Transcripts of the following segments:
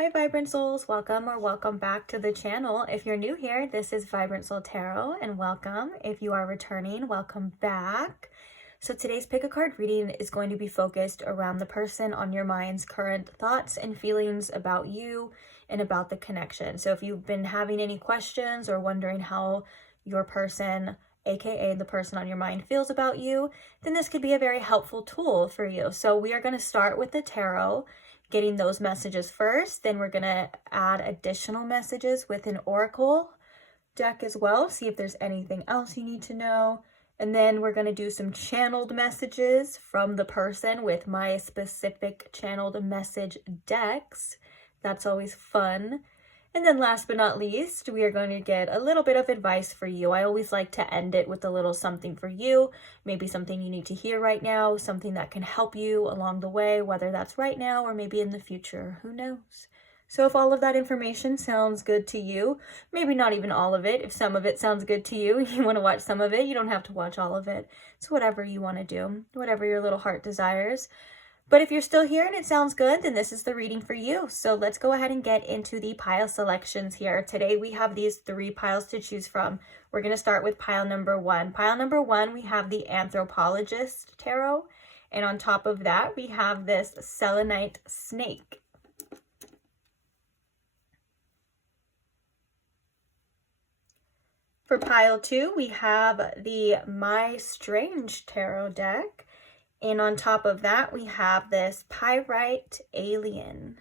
Hi Vibrant Souls, welcome or welcome back to the channel. If you're new here, this is Vibrant Soul Tarot and welcome. If you are returning, welcome back. So today's pick a card reading is going to be focused around the person on your mind's current thoughts and feelings about you and about the connection. So if you've been having any questions or wondering how your person, aka the person on your mind, feels about you, then this could be a very helpful tool for you. So we are going to start with the tarot, getting those messages first. Then we're going to add additional messages with an oracle deck as well, see if there's anything else you need to know. And then we're going to do some channeled messages from the person with my specific channeled message decks. That's always fun. And then last but not least, we are going to get a little bit of advice for you. I always like to end it with a little something for you, maybe something you need to hear right now, something that can help you along the way, whether that's right now or maybe in the future, who knows? So if all of that information sounds good to you, maybe not even all of it, if some of it sounds good to you, you want to watch some of it, you don't have to watch all of it. It's whatever you want to do, whatever your little heart desires. But if you're still here and it sounds good, then this is the reading for you. So let's go ahead and get into the pile selections here. Today we have these 3 piles to choose from. We're going to start with pile number 1. Pile number 1, we have the Anthropologist Tarot. And on top of that, we have this Selenite Snake. For pile 2, we have the My Strange Tarot deck. And on top of that, we have this Pyrite Alien.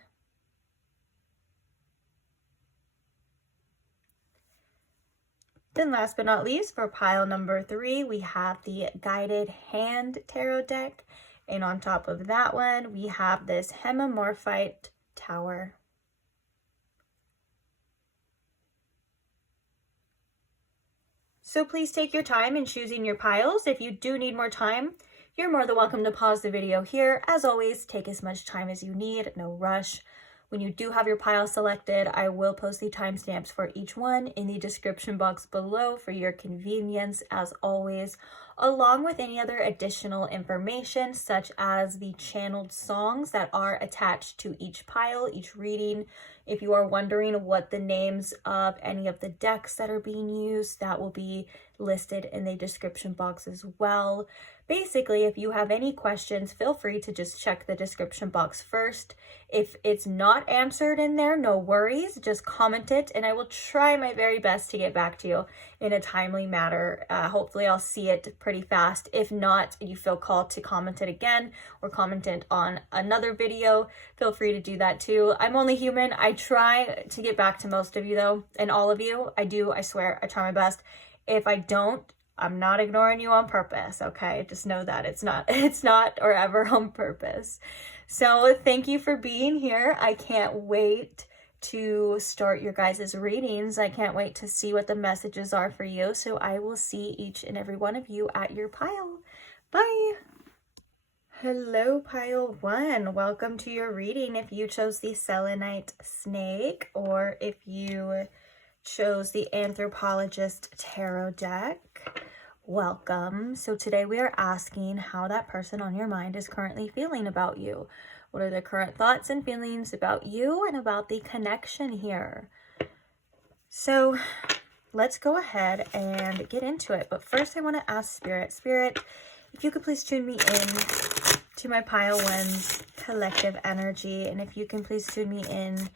Then last but not least, for pile number 3, we have the Guided Hand Tarot deck. And on top of that one, we have this Hemimorphite Tower. So please take your time in choosing your piles. If you do need more time, you're more than welcome to pause the video here. As always, take as much time as you need, no rush. When you do have your pile selected, I will post the timestamps for each one in the description box below for your convenience, as always, along with any other additional information, such as the channeled songs that are attached to each pile, each reading. If you are wondering what the names of any of the decks that are being used, that will be listed in the description box as well. Basically, if you have any questions, feel free to just check the description box first. If it's not answered in there, no worries, just comment it and I will try my very best to get back to you in a timely manner. Hopefully I'll see it pretty fast. If not, you feel called to comment it again or comment it on another video, feel free to do that too. I'm only human. I try to get back to most of you though, and all of you. I swear, I try my best. If I don't, I'm not ignoring you on purpose, okay? Just know that it's not or ever on purpose. So thank you for being here. I can't wait to start your guys' readings. I can't wait to see what the messages are for you. So I will see each and every one of you at your pile. Bye. Hello, pile 1. Welcome to your reading. If you chose the Selenite Snake or if you chose the Anthropologist Tarot deck, welcome. So today we are asking how that person on your mind is currently feeling about you. What are their current thoughts and feelings about you and about the connection here? So let's go ahead and get into it. But first I want to ask Spirit, if you could please tune me in to my pile 1's collective energy. And if you can please tune me in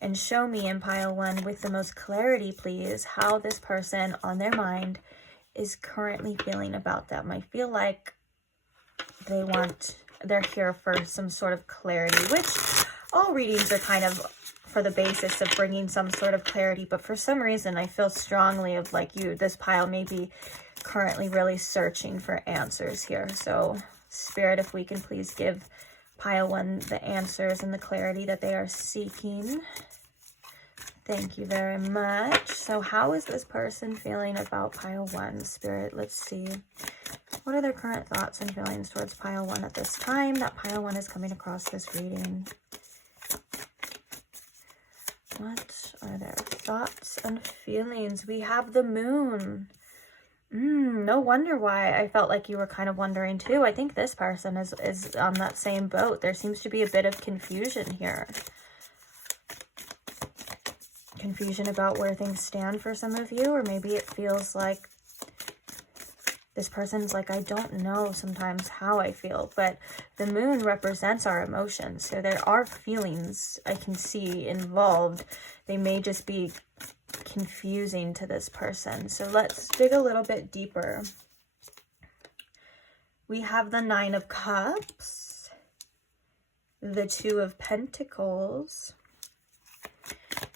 and show me in pile 1 with the most clarity, please, how this person on their mind is currently feeling about them. I feel like they're here for some sort of clarity, which all readings are kind of for the basis of bringing some sort of clarity. But for some reason, I feel strongly of like this pile may be currently really searching for answers here. So Spirit, if we can please give pile 1 the answers and the clarity that they are seeking. Thank you very much. So how is this person feeling about pile 1, Spirit? Let's see. What are their current thoughts and feelings towards pile 1 at this time that pile 1 is coming across this reading? What are their thoughts and feelings? We have the Moon. No wonder why I felt like you were kind of wondering too. I think this person is on that same boat. There seems to be a bit of confusion here. confusion about where things stand for some of you, or maybe it feels like this person's like, I don't know sometimes how I feel, but the moon represents our emotions. So there are feelings I can see involved. They may just be confusing to this person. So let's dig a little bit deeper. We have the Nine of Cups, the Two of Pentacles.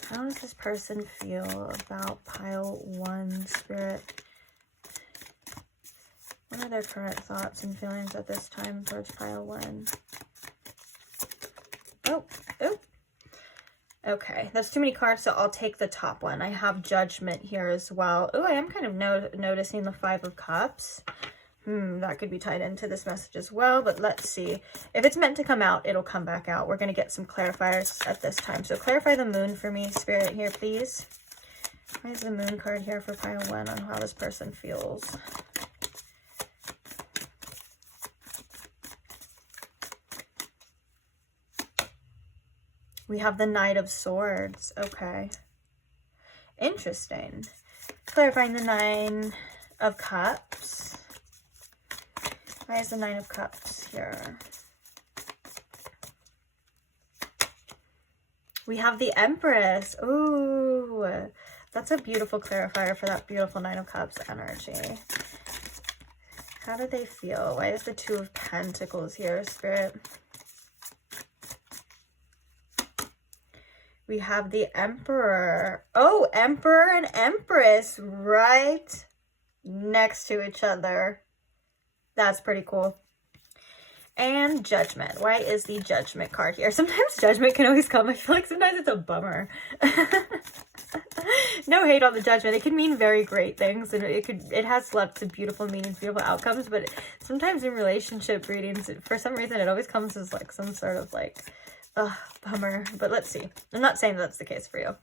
How does this person feel about pile 1, Spirit? What are their current thoughts and feelings at this time towards pile 1? Oh. Okay, that's too many cards, so I'll take the top one. I have Judgment here as well. Oh, I am kind of noticing the Five of Cups. That could be tied into this message as well, but let's see. If it's meant to come out, it'll come back out. We're going to get some clarifiers at this time. So clarify the moon for me, Spirit, here, please. Why is the moon card here for pile 1 on how this person feels? We have the Knight of Swords. Okay. Interesting. Clarifying the Nine of Cups. Why is the Nine of Cups here? We have the Empress. Ooh, that's a beautiful clarifier for that beautiful Nine of Cups energy. How do they feel? Why is the Two of Pentacles here, Spirit? We have the Emperor. Oh, Emperor and Empress right next to each other. That's pretty cool. And Judgment. Why is the Judgment card here? Sometimes Judgment can always come. I feel like sometimes it's a bummer. No hate on the Judgment. It can mean very great things, and it has lots of beautiful meanings, beautiful outcomes, but sometimes in relationship readings, for some reason, it always comes as like some sort of like, bummer. But let's see. I'm not saying that's the case for you.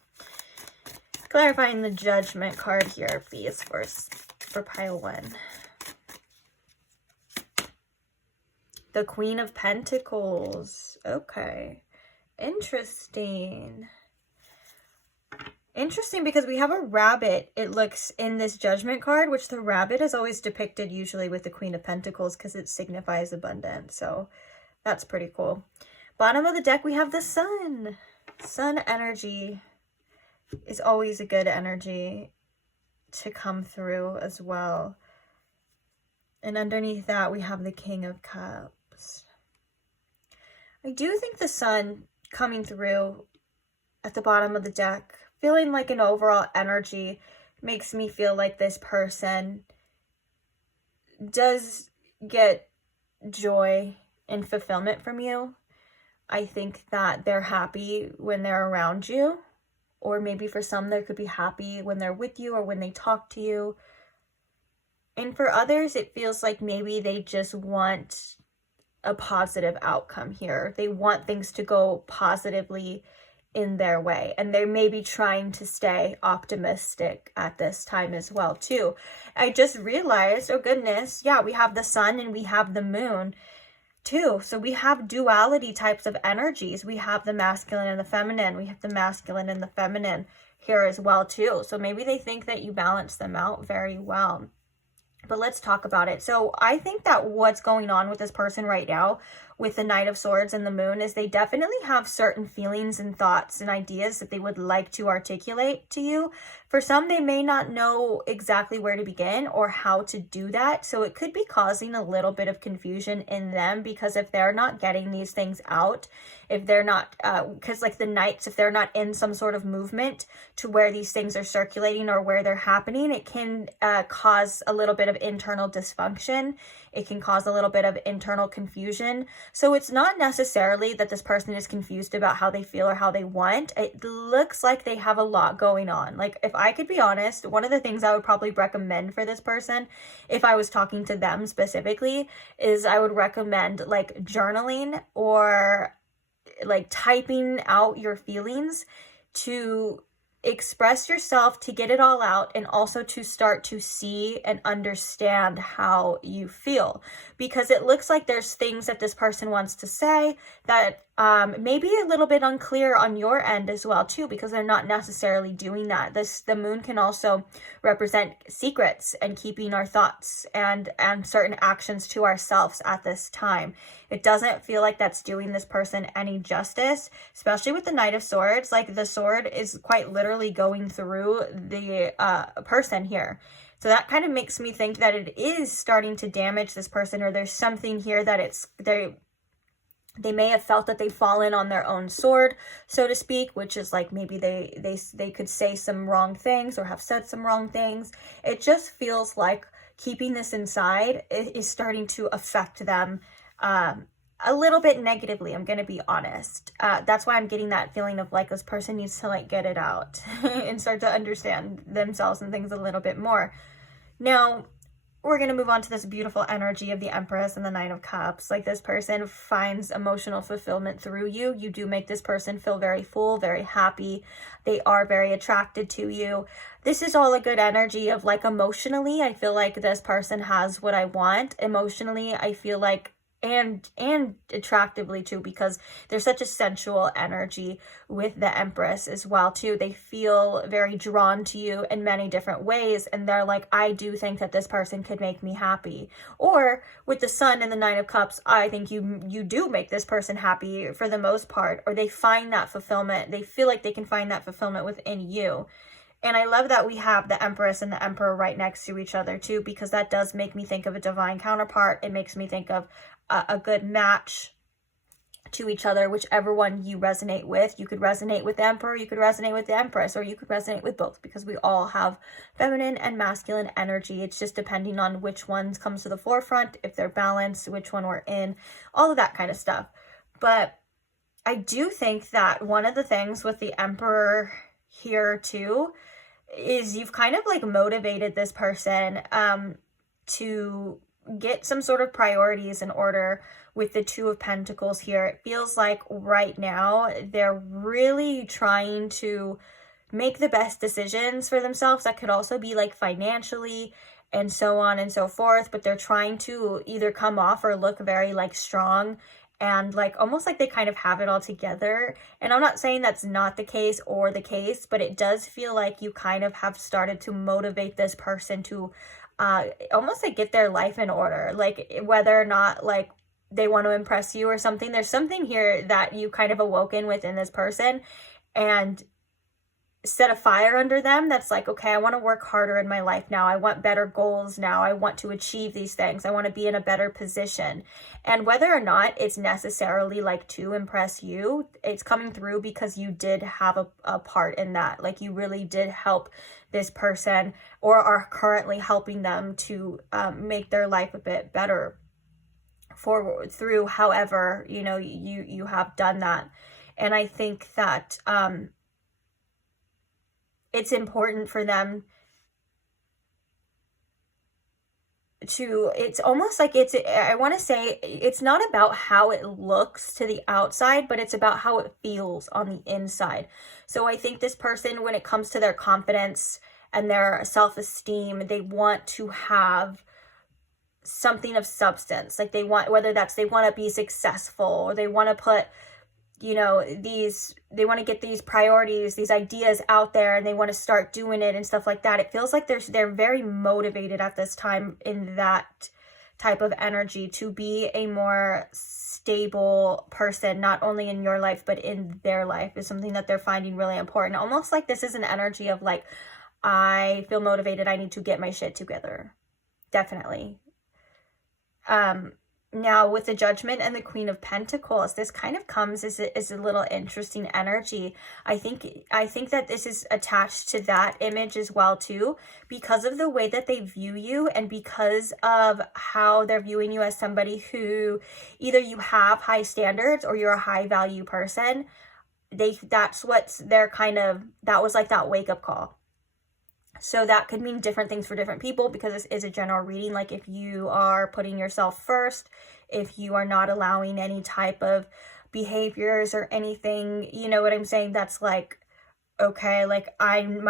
Clarifying the Judgment card here, please, for pile 1. The Queen of Pentacles. Okay. Interesting. Interesting, because we have a rabbit, it looks, in this Judgment card, which the rabbit is always depicted usually with the Queen of Pentacles because it signifies abundance. So that's pretty cool. Bottom of the deck, we have the Sun. Sun energy is always a good energy to come through as well. And underneath that, we have the King of Cups. I do think the Sun coming through at the bottom of the deck, feeling like an overall energy, makes me feel like this person does get joy and fulfillment from you. I think that they're happy when they're around you, or maybe for some, they could be happy when they're with you or when they talk to you. And for others, it feels like maybe they just want a positive outcome here. They want things to go positively in their way, and they may be trying to stay optimistic at this time as well too. I just realized, oh goodness, yeah, we have the Sun and we have the Moon too. So we have duality types of energies. We have the masculine and the feminine. We have the masculine and the feminine here as well too. So maybe they think that you balance them out very well. But let's talk about it. So I think that what's going on with this person right now with the Knight of Swords and the Moon is they definitely have certain feelings and thoughts and ideas that they would like to articulate to you. For some, they may not know exactly where to begin or how to do that. So it could be causing a little bit of confusion in them, because if they're not getting these things out, if they're not, because like the Knights, if they're not in some sort of movement to where these things are circulating or where they're happening, it can cause a little bit of internal dysfunction. It can cause a little bit of internal confusion. So it's not necessarily that this person is confused about how they feel or how they want. It looks like they have a lot going on. Like, if I could be honest, one of the things I would probably recommend for this person, if I was talking to them specifically, is I would recommend like journaling or like typing out your feelings to express yourself, to get it all out, and also to start to see and understand how you feel, because it looks like there's things that this person wants to say that maybe a little bit unclear on your end as well too, because they're not necessarily doing that. The moon can also represent secrets and keeping our thoughts and certain actions to ourselves at this time. It doesn't feel like that's doing this person any justice, especially with the Knight of Swords. Like, the sword is quite literally going through the person here. So that kind of makes me think that it is starting to damage this person, or there's something here that they may have felt that they've fallen on their own sword, so to speak, which is like maybe they could say some wrong things or have said some wrong things. It just feels like keeping this inside is starting to affect them a little bit negatively. I'm going to be honest. That's why I'm getting that feeling of like this person needs to like get it out and start to understand themselves and things a little bit more. Now, we're going to move on to this beautiful energy of the Empress and the Nine of Cups. Like, this person finds emotional fulfillment through you. You do make this person feel very full, very happy. They are very attracted to you. This is all a good energy of like emotionally, I feel like this person has what I want. Emotionally, I feel like and attractively too, because there's such a sensual energy with the Empress as well too. They feel very drawn to you in many different ways, and they're like, I do think that this person could make me happy. Or with the Sun and the Nine of Cups, I think you do make this person happy for the most part, or they find that fulfillment. They feel like they can find that fulfillment within you. And I love that we have the Empress and the Emperor right next to each other too, because that does make me think of a divine counterpart. It makes me think of a good match to each other, whichever one you resonate with. You could resonate with the Emperor, you could resonate with the Empress, or you could resonate with both, because we all have feminine and masculine energy. It's just depending on which one comes to the forefront, if they're balanced, which one we're in, all of that kind of stuff. But I do think that one of the things with the Emperor here too is you've kind of like motivated this person to get some sort of priorities in order with the Two of Pentacles here. It feels like right now they're really trying to make the best decisions for themselves. That could also be like financially and so on and so forth, but they're trying to either come off or look very like strong and like almost like they kind of have it all together. And I'm not saying that's not the case or the case, but it does feel like you kind of have started to motivate this person to almost like get their life in order, like whether or not like they want to impress you or something. There's something here that you kind of awoken within this person and set a fire under them that's like, okay, I want to work harder in my life now. I want better goals now. I want to achieve these things. I want to be in a better position. And whether or not it's necessarily like to impress you, it's coming through because you did have a part in that. Like, you really did help this person or are currently helping them to make their life a bit better forward through however, you know, you have done that. And I think that it's important for them to, it's almost like I want to say it's not about how it looks to the outside, but it's about how it feels on the inside. So I think this person, when it comes to their confidence and their self-esteem, they want to have something of substance. Like, they want, whether that's they want to be successful, or they want to put, you know, they want to get these priorities, these ideas out there, and they want to start doing it and stuff like that. It feels like they're very motivated at this time in that type of energy to be a more stable person, not only in your life, but in their life, is something that they're finding really important. Almost like this is an energy of like, I feel motivated, I need to get my shit together. Definitely. Now, with the Judgment and the Queen of Pentacles, this kind of comes as a little interesting energy. I think that this is attached to that image as well too, because of the way that they view you and because of how they're viewing you as somebody who either you have high standards or you're a high value person. That's what's their kind of, that was like that wake up call. So that could mean different things for different people, because this is a general reading. Like, if you are putting yourself first, if you are not allowing any type of behaviors or anything, you know what I'm saying? That's like, okay, like I'm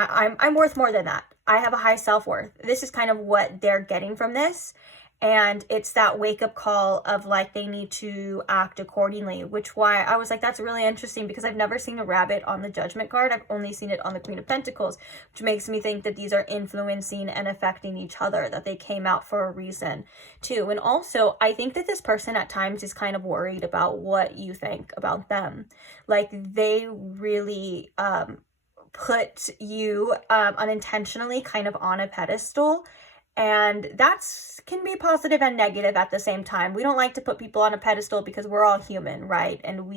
worth more than that. I have a high self-worth. This is kind of what they're getting from this. And it's that wake-up call of like they need to act accordingly, which why I was like, that's really interesting, because I've never seen a rabbit on the Judgment card. I've only seen it on the Queen of Pentacles, which makes me think that these are influencing and affecting each other, that they came out for a reason too. And also, I think that this person at times is kind of worried about what you think about them. Like they really put you unintentionally kind of on a pedestal. And that's can be positive and negative at the same time. We don't like to put people on a pedestal because we're all human, right? And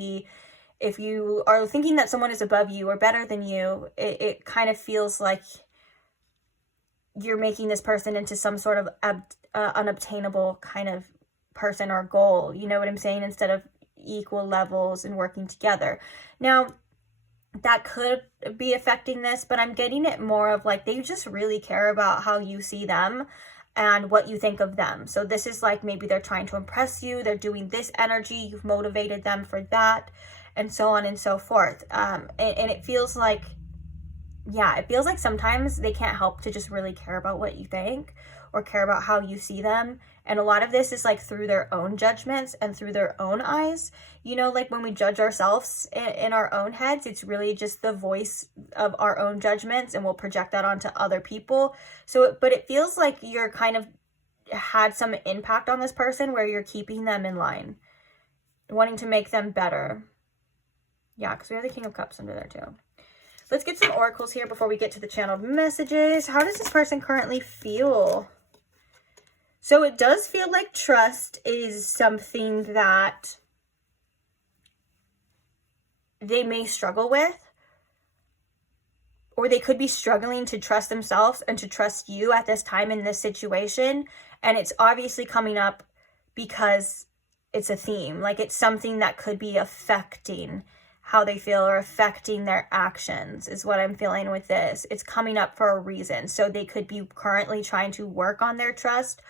if you are thinking that someone is above you or better than you, it kind of feels like you're making this person into some sort of unobtainable kind of person or goal. You know what I'm saying? Instead of equal levels and working together. Now, that could be affecting this, but I'm getting it more of like they just really care about how you see them and what you think of them. So this is like maybe they're trying to impress you, they're doing this energy, you've motivated them for that, and so on and so forth. And it feels like, yeah, it feels like sometimes they can't help to just really care about what you think or care about how you see them. And a lot of this is like through their own judgments and through their own eyes. You know, like when we judge ourselves in our own heads, it's really just the voice of our own judgments, and we'll project that onto other people. So, but it feels like you're kind of had some impact on this person where you're keeping them in line, wanting to make them better. Yeah, because we have the King of Cups under there too. Let's get some oracles here before we get to the channeled messages. How does this person currently feel? So it does feel like trust is something that they may struggle with, or they could be struggling to trust themselves and to trust you at this time in this situation. And it's obviously coming up because it's a theme, like it's something that could be affecting how they feel or affecting their actions is what I'm feeling with this. It's coming up for a reason. So they could be currently trying to work on their trust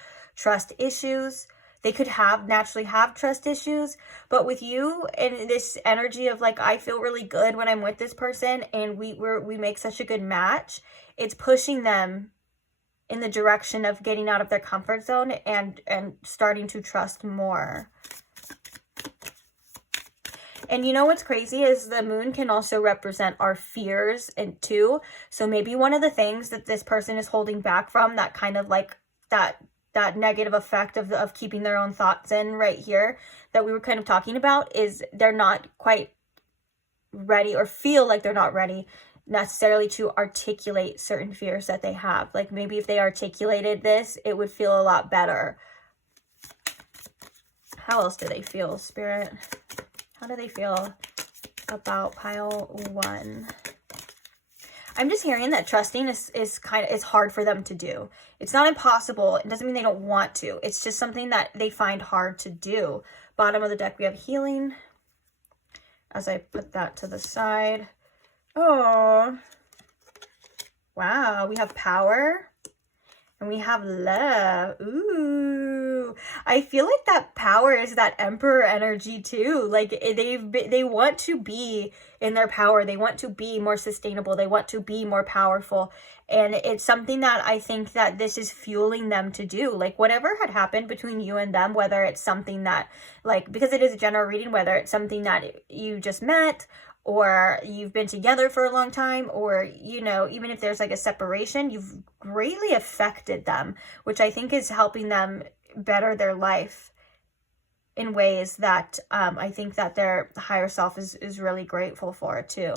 issues. They could naturally have trust issues, but with you and this energy of like, I feel really good when I'm with this person and we make such a good match, it's pushing them in the direction of getting out of their comfort zone and starting to trust more. And you know what's crazy is the moon can also represent our fears and too. So maybe one of the things that this person is holding back from, that kind of like that negative effect of keeping their own thoughts in right here that we were kind of talking about, is they're not quite ready, or feel like they're not ready necessarily to articulate certain fears that they have. Like maybe if they articulated this, it would feel a lot better. How else do they feel, Spirit? How do they feel about pile 1? I'm just hearing that trusting is hard for them to do. It's not impossible. It doesn't mean they don't want to. It's just something that they find hard to do. Bottom of the deck, we have healing. As I put that to the side. Oh. Wow. We have power. And we have love. Ooh. I feel like that power is that Emperor energy too. Like they want to be in their power. They want to be more sustainable. They want to be more powerful. And it's something that I think that this is fueling them to do. Like whatever had happened between you and them, whether it's something that, like, because it is a general reading, whether it's something that you just met, or you've been together for a long time, or, you know, even if there's like a separation, you've greatly affected them, which I think is helping them better their life in ways that I think that their higher self is really grateful for too.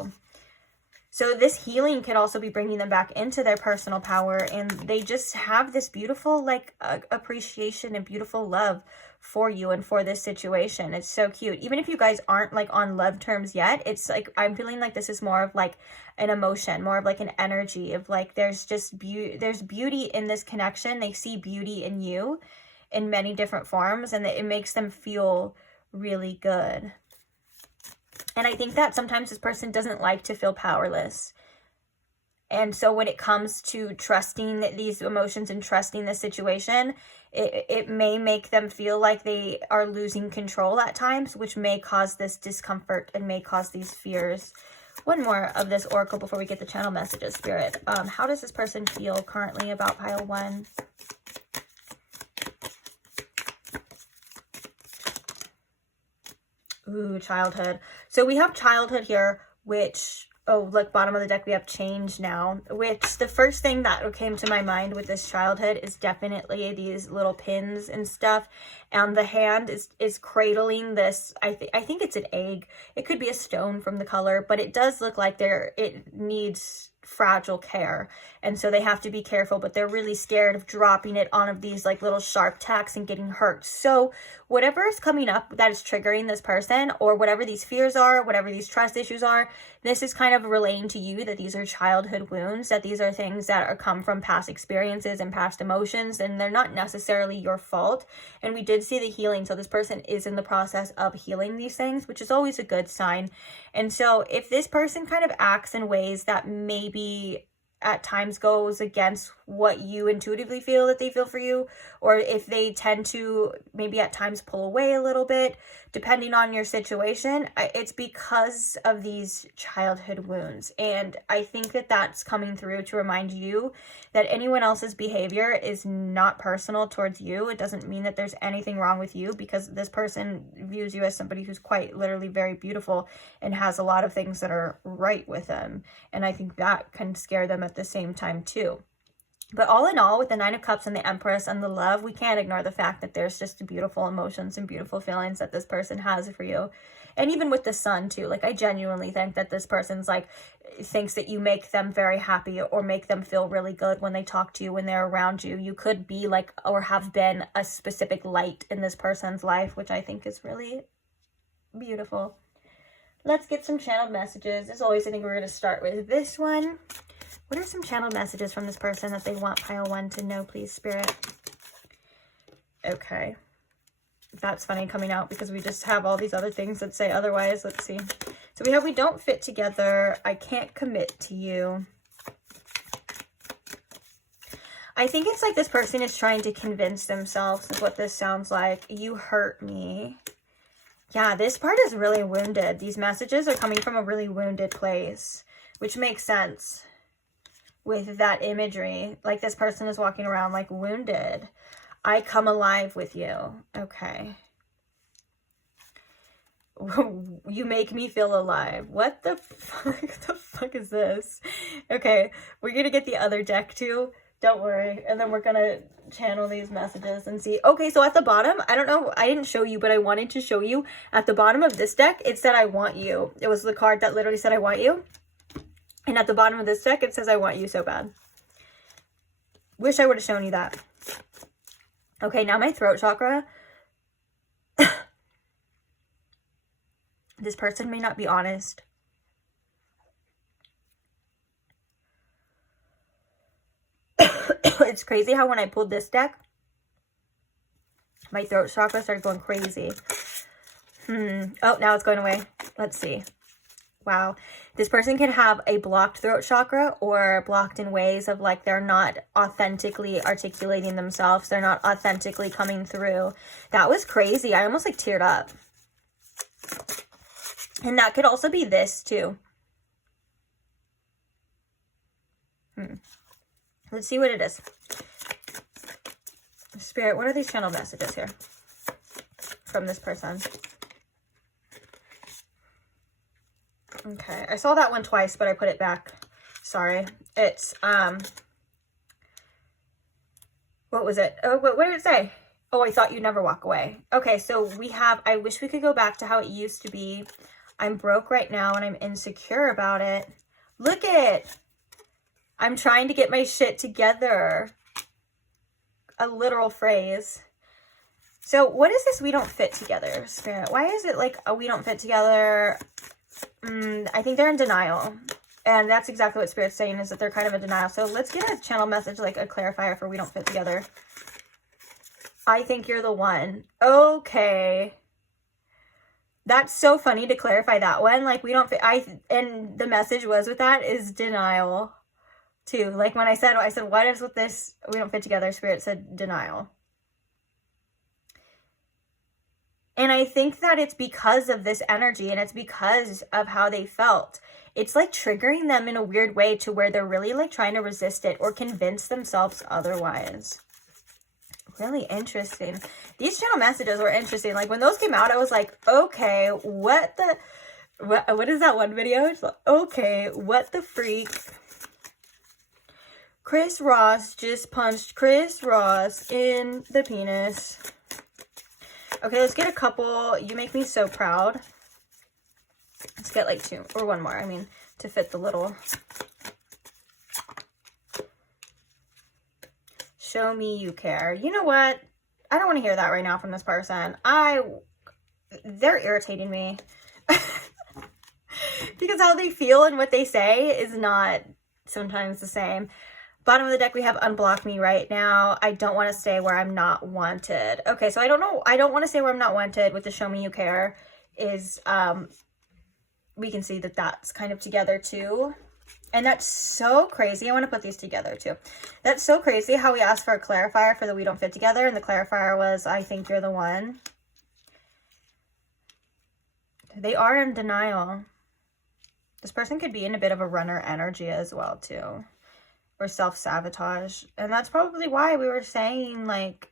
So this healing could also be bringing them back into their personal power, and they just have this beautiful like appreciation and beautiful love for you and for this situation. It's so cute. Even if you guys aren't like on love terms yet, it's like I'm feeling like this is more of like an emotion, more of like an energy of like there's just there's beauty in this connection. They see beauty in you in many different forms, and it makes them feel really good. And I think that sometimes this person doesn't like to feel powerless. And so when it comes to trusting these emotions and trusting the situation, it may make them feel like they are losing control at times, which may cause this discomfort and may cause these fears. One more of this oracle before we get the channel messages, Spirit. How does this person feel currently about pile 1? Ooh, childhood. So we have childhood here, which, oh, look, bottom of the deck, we have change now, which the first thing that came to my mind with this childhood is definitely these little pins and stuff. And the hand is cradling this, I think it's an egg. It could be a stone from the color, but it does look like it needs fragile care, and so they have to be careful, but they're really scared of dropping it on these like little sharp tacks and getting hurt. So whatever is coming up that is triggering this person, or whatever these fears are, whatever these trust issues are, this is kind of relaying to you that these are childhood wounds, that these are things that are come from past experiences and past emotions, and they're not necessarily your fault. And we did see the healing, so this person is in the process of healing these things, which is always a good sign. And so if this person kind of acts in ways that maybe at times goes against what you intuitively feel that they feel for you, or if they tend to maybe at times pull away a little bit, depending on your situation, it's because of these childhood wounds. And I think that that's coming through to remind you that anyone else's behavior is not personal towards you. It doesn't mean that there's anything wrong with you, because this person views you as somebody who's quite literally very beautiful and has a lot of things that are right with them. And I think that can scare them at the same time too. But all in all, with the Nine of Cups and the Empress and the Love, we can't ignore the fact that there's just beautiful emotions and beautiful feelings that this person has for you. And even with the Sun too, like I genuinely think that this person's like, thinks that you make them very happy or make them feel really good when they talk to you, when they're around you. You could be like, or have been a specific light in this person's life, which I think is really beautiful. Let's get some channeled messages. As always, I think we're going to start with this one. What are some channeled messages from this person that they want pile 1 to know, please, Spirit? Okay. That's funny coming out because we just have all these other things that say otherwise. Let's see. So we have, we don't fit together. I can't commit to you. I think it's like this person is trying to convince themselves, is what this sounds like. You hurt me. Yeah, this part is really wounded. These messages are coming from a really wounded place, which makes sense with that imagery. Like this person is walking around like wounded. I come alive with you. Okay. You make me feel alive. What the fuck? The fuck is this? Okay, we're gonna get the other deck too. Don't worry. And then we're gonna channel these messages and see. Okay, so at the bottom, I don't know, I didn't show you, but I wanted to show you. At the bottom of this deck, it said I want you. It was the card that literally said I want you. And at the bottom of this deck, it says I want you so bad. Wish I would have shown you that. Okay, now my throat chakra. This person may not be honest. It's crazy how when I pulled this deck, my throat chakra started going crazy. Oh, now it's going away. Let's see. Wow. This person can have a blocked throat chakra or blocked in ways of like they're not authentically articulating themselves. They're not authentically coming through. That was crazy. I almost like teared up. And that could also be this too. Let's see what it is. Spirit, what are these channel messages here from this person? Okay, I saw that one twice, but I put it back. Sorry. It's, what was it? Oh, what did it say? Oh, I thought you'd never walk away. Okay, so we have, I wish we could go back to how it used to be. I'm broke right now and I'm insecure about it. Look at it. I'm trying to get my shit together. A literal phrase. So what is this we don't fit together, Spirit? Why is it like a we don't fit together? I think they're in denial. And that's exactly what Spirit's saying, is that they're kind of in denial. So let's get a channel message, like a clarifier for we don't fit together. I think you're the one. Okay. That's so funny to clarify that one. Like we don't fit. And the message was with that is denial too. Like when I said, what is with this? We don't fit together. Spirit said denial. And I think that it's because of this energy and it's because of how they felt. It's like triggering them in a weird way to where they're really like trying to resist it or convince themselves otherwise. really interesting. These channel messages were interesting. Like, when those came out, I was like, okay, what is that one video? It's like, okay, what the freak? Chris Ross just punched Chris Ross in the penis. Okay, let's get a couple. You make me so proud. Let's get like 2 or 1 more. I mean, to fit the little. Show me you care. You know what? I don't want to hear that right now from this person. They're irritating me. Because how they feel and what they say is not sometimes the same. Bottom of the deck, we have unblock me right now. I don't want to stay where I'm not wanted. Okay, so I don't know. I don't want to stay where I'm not wanted with the show me you care is, we can see that that's kind of together too. And that's so crazy. I want to put these together too. That's so crazy how we asked for a clarifier for the we don't fit together. And the clarifier was, I think you're the one. They are in denial. This person could be in a bit of a runner energy as well too. Or self-sabotage. And that's probably why we were saying, like,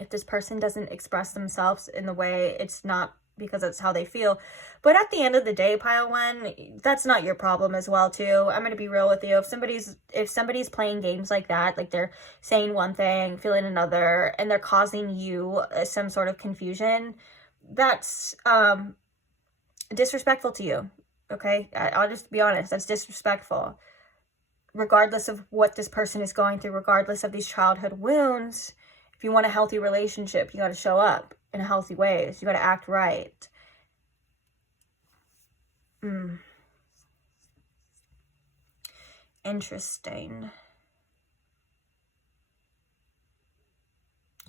if this person doesn't express themselves in the way, it's not because that's how they feel. But at the end of the day, pile 1, that's not your problem as well too. I'm going to be real with you. If somebody's playing games like that, like they're saying one thing, feeling another, and they're causing you some sort of confusion, that's disrespectful to you. Okay? I'll just be honest. That's disrespectful. Regardless of what this person is going through, regardless of these childhood wounds, if you want a healthy relationship, you got to show up in a healthy ways. You got to act right. Interesting.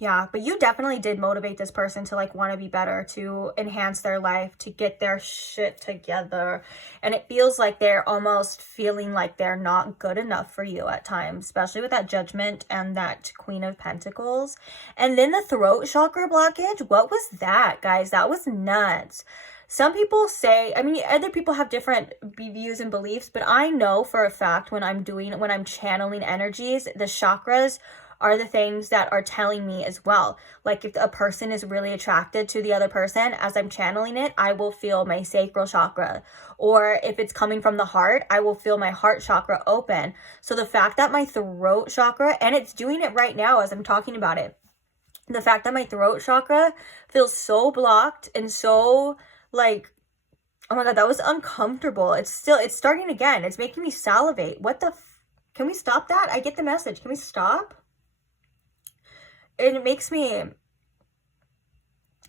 Yeah, but you definitely did motivate this person to like want to be better, to enhance their life, to get their shit together. And it feels like they're almost feeling like they're not good enough for you at times, especially with that Judgment and that Queen of Pentacles. And then the throat chakra blockage. What was that, guys? That was nuts. Some people say, I mean, other people have different views and beliefs, but I know for a fact when I'm channeling energies, the chakras are the things that are telling me as well. Like if a person is really attracted to the other person, as I'm channeling it, I will feel my sacral chakra. Or if it's coming from the heart, I will feel my heart chakra open. So the fact that my throat chakra, and it's doing it right now as I'm talking about it, the fact that my throat chakra feels so blocked and so like, oh my God, that was uncomfortable. It's starting again. It's making me salivate. What the can we stop that? I get the message. Can we stop? And it makes me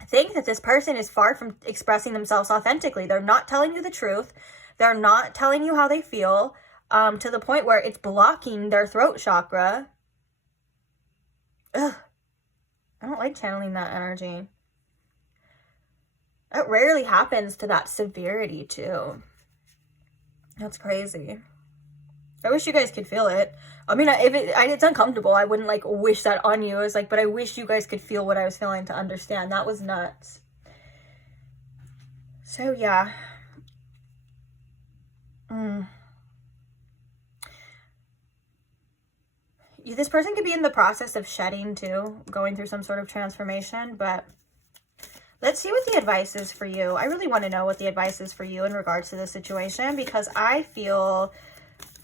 think that this person is far from expressing themselves authentically. They're not telling you the truth. They're not telling you how they feel, to the point where it's blocking their throat chakra. Ugh. I don't like channeling that energy. It rarely happens to that severity too. That's crazy. I wish you guys could feel it. I mean, if it's uncomfortable, I wouldn't like wish that on you. It's like, but I wish you guys could feel what I was feeling to understand. That was nuts. So yeah. This person could be in the process of shedding too, going through some sort of transformation, but let's see what the advice is for you. I really want to know what the advice is for you in regards to this situation, because I feel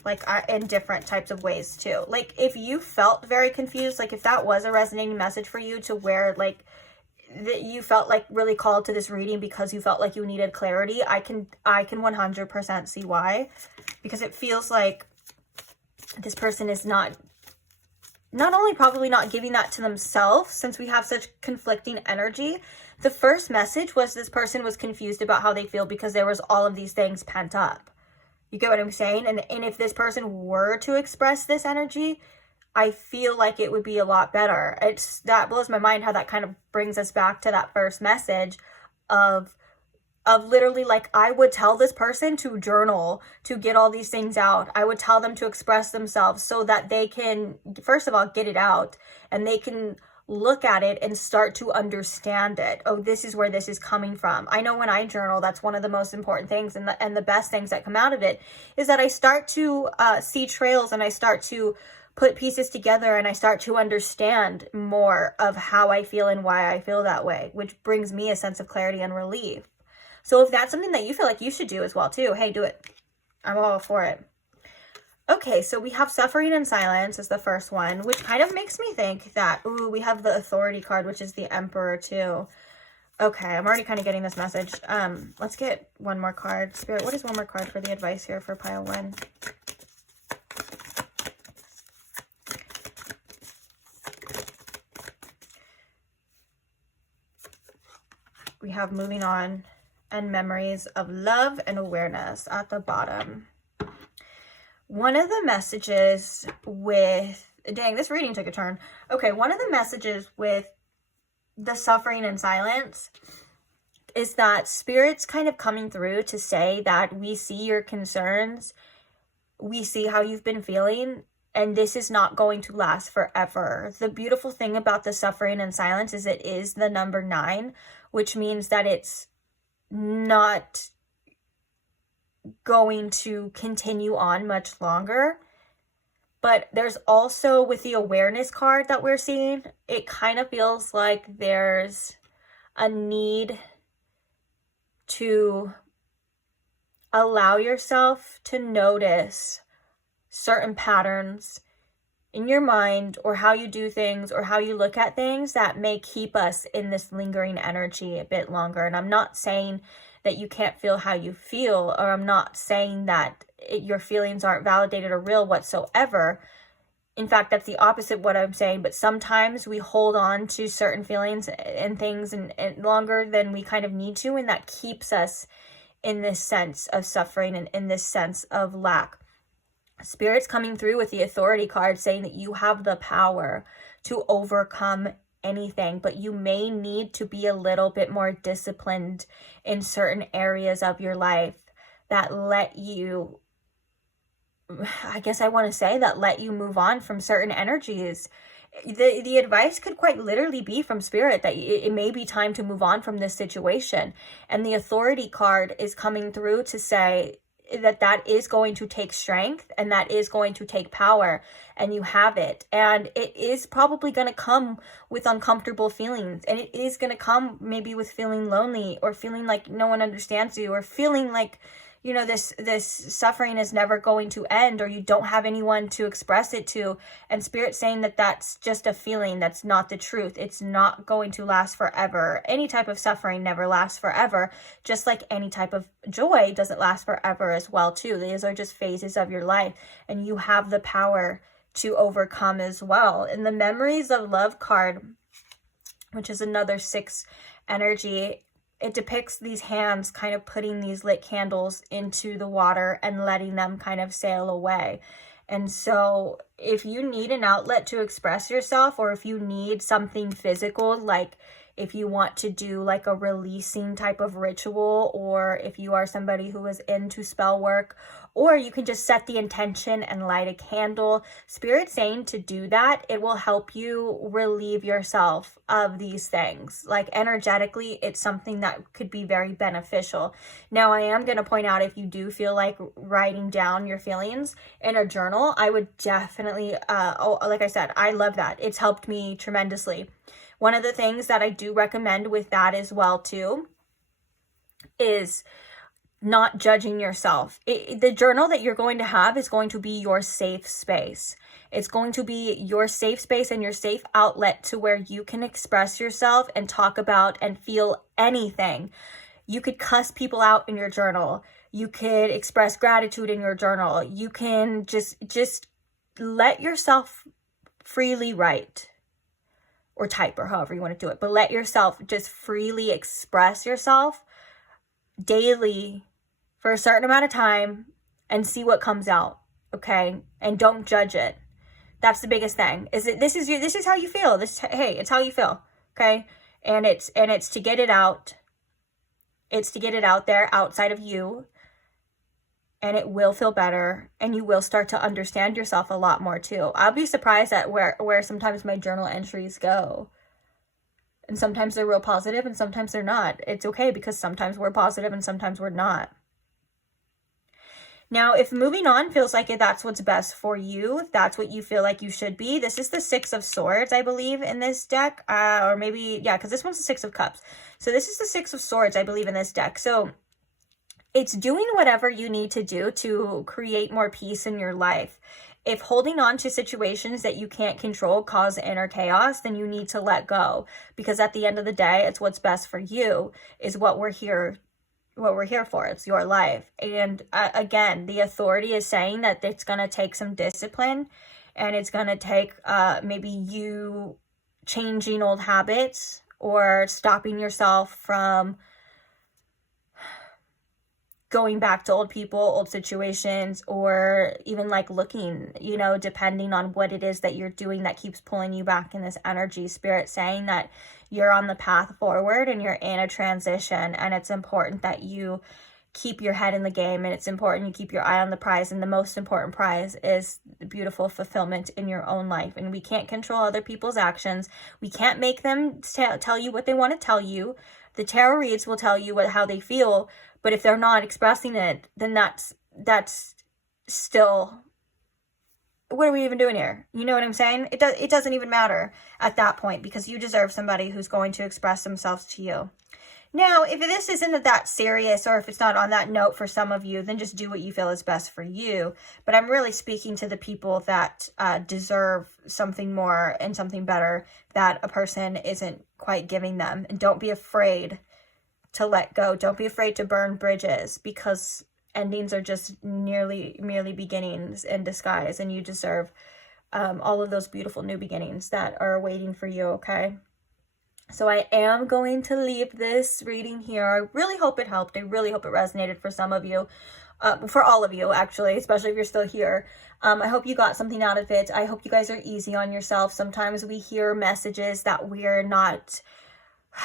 like in different types of ways too. Like if you felt very confused, like if that was a resonating message for you to where like that you felt like really called to this reading because you felt like you needed clarity, I can 100% see why. Because it feels like this person is not only probably not giving that to themselves, since we have such conflicting energy. The first message was this person was confused about how they feel because there was all of these things pent up. You get what I'm saying? And if this person were to express this energy, I feel like it would be a lot better. That blows my mind how that kind of brings us back to that first message of literally, like, I would tell this person to journal, to get all these things out. I would tell them to express themselves so that they can, first of all, get it out, and they can look at it and start to understand it. Oh, this is where this is coming from. I know when I journal, that's one of the most important things, and the best things that come out of it is that I start to see trails, and I start to put pieces together and I start to understand more of how I feel and why I feel that way, which brings me a sense of clarity and relief. So if that's something that you feel like you should do as well too, hey, do it. I'm all for it. Okay, so we have suffering and silence as the first one, which kind of makes me think that, ooh, we have the authority card, which is the Emperor too. Okay, I'm already kind of getting this message. Let's get one more card. Spirit, what is one more card for the advice here for pile 1? We have moving on and memories of love and awareness at the bottom. One of the messages with, dang, this reading took a turn. Okay, one of the messages with the suffering and silence is that Spirit's kind of coming through to say that we see your concerns, we see how you've been feeling, and this is not going to last forever. The beautiful thing about the suffering and silence is it is the number 9, which means that it's not going to continue on much longer. But there's also, with the awareness card that we're seeing, it kind of feels like there's a need to allow yourself to notice certain patterns in your mind or how you do things or how you look at things that may keep us in this lingering energy a bit longer. And I'm not saying that you can't feel how you feel, or I'm not saying that your feelings aren't validated or real whatsoever. In fact, that's the opposite of what I'm saying. But sometimes we hold on to certain feelings and things and longer than we kind of need to, and that keeps us in this sense of suffering and in this sense of lack. Spirit's coming through with the authority card saying that you have the power to overcome anything, but you may need to be a little bit more disciplined in certain areas of your life that let you, I guess I want to say, that let you move on from certain energies. The advice could quite literally be from Spirit that it may be time to move on from this situation. And the authority card is coming through to say that that is going to take strength and that is going to take power, and you have it. And it is probably going to come with uncomfortable feelings, and it is going to come maybe with feeling lonely or feeling like no one understands you, or feeling like, you know, this suffering is never going to end, or you don't have anyone to express it to. And Spirit's saying that that's just a feeling. That's not the truth. It's not going to last forever. Any type of suffering never lasts forever, just like any type of joy doesn't last forever as well too. These are just phases of your life, and you have the power to overcome as well. And the memories of love card, which is another 6 energy, it depicts these hands kind of putting these lit candles into the water and letting them kind of sail away. And so if you need an outlet to express yourself, or if you need something physical, like if you want to do like a releasing type of ritual, or if you are somebody who is into spell work, or you can just set the intention and light a candle, Spirit's saying to do that. It will help you relieve yourself of these things. Like energetically, it's something that could be very beneficial. Now, I am going to point out, if you do feel like writing down your feelings in a journal, I would definitely, like I said, I love that. It's helped me tremendously. One of the things that I do recommend with that as well too is not judging yourself. The journal that you're going to have is going to be your safe space. It's going to be your safe space and your safe outlet to where you can express yourself and talk about and feel anything. You could cuss people out in your journal. You could express gratitude in your journal. You can just let yourself freely write or type, or however you want to do it, but let yourself just freely express yourself daily for a certain amount of time and see what comes out. Okay. And don't judge it. That's the biggest thing, is that this is how you feel. Hey, it's how you feel. Okay. And it's to get it out. It's to get it out there outside of you, and it will feel better, and you will start to understand yourself a lot more too. I'll be surprised at where sometimes my journal entries go. And sometimes they're real positive and sometimes they're not. It's okay, because sometimes we're positive and sometimes we're not. Now, if moving on feels like that's what's best for you, if that's what you feel like you should be, this is the Six of Swords, I believe, in this deck. Or maybe, yeah, because this one's the Six of Cups. So this is the Six of Swords, I believe, in this deck. So it's doing whatever you need to do to create more peace in your life. If holding on to situations that you can't control cause inner chaos, then you need to let go. Because at the end of the day, it's what's best for you is what we're here for. It's your life. And again, the authority is saying that it's going to take some discipline, and it's going to take maybe you changing old habits or stopping yourself from going back to old people, old situations, or even like looking, you know, depending on what it is that you're doing that keeps pulling you back in this energy. Spirit saying that you're on the path forward and you're in a transition, and it's important that you keep your head in the game, and it's important you keep your eye on the prize, and the most important prize is the beautiful fulfillment in your own life. And we can't control other people's actions. We can't make them tell you what they want to tell you. The tarot reads will tell you how they feel, but if they're not expressing it, then that's still, what are we even doing here? You know what I'm saying? It doesn't even matter at that point, because you deserve somebody who's going to express themselves to you. Now, if this isn't that serious, or if it's not on that note for some of you, then just do what you feel is best for you. But I'm really speaking to the people that deserve something more and something better that a person isn't quite giving them. And don't be afraid to let go. Don't be afraid to burn bridges, because endings are just merely beginnings in disguise, and you deserve all of those beautiful new beginnings that are waiting for you, okay? So I am going to leave this reading here. I really hope it helped. I really hope it resonated for some of you, for all of you, actually, especially if you're still here. I hope you got something out of it. I hope you guys are easy on yourself. Sometimes we hear messages that we're not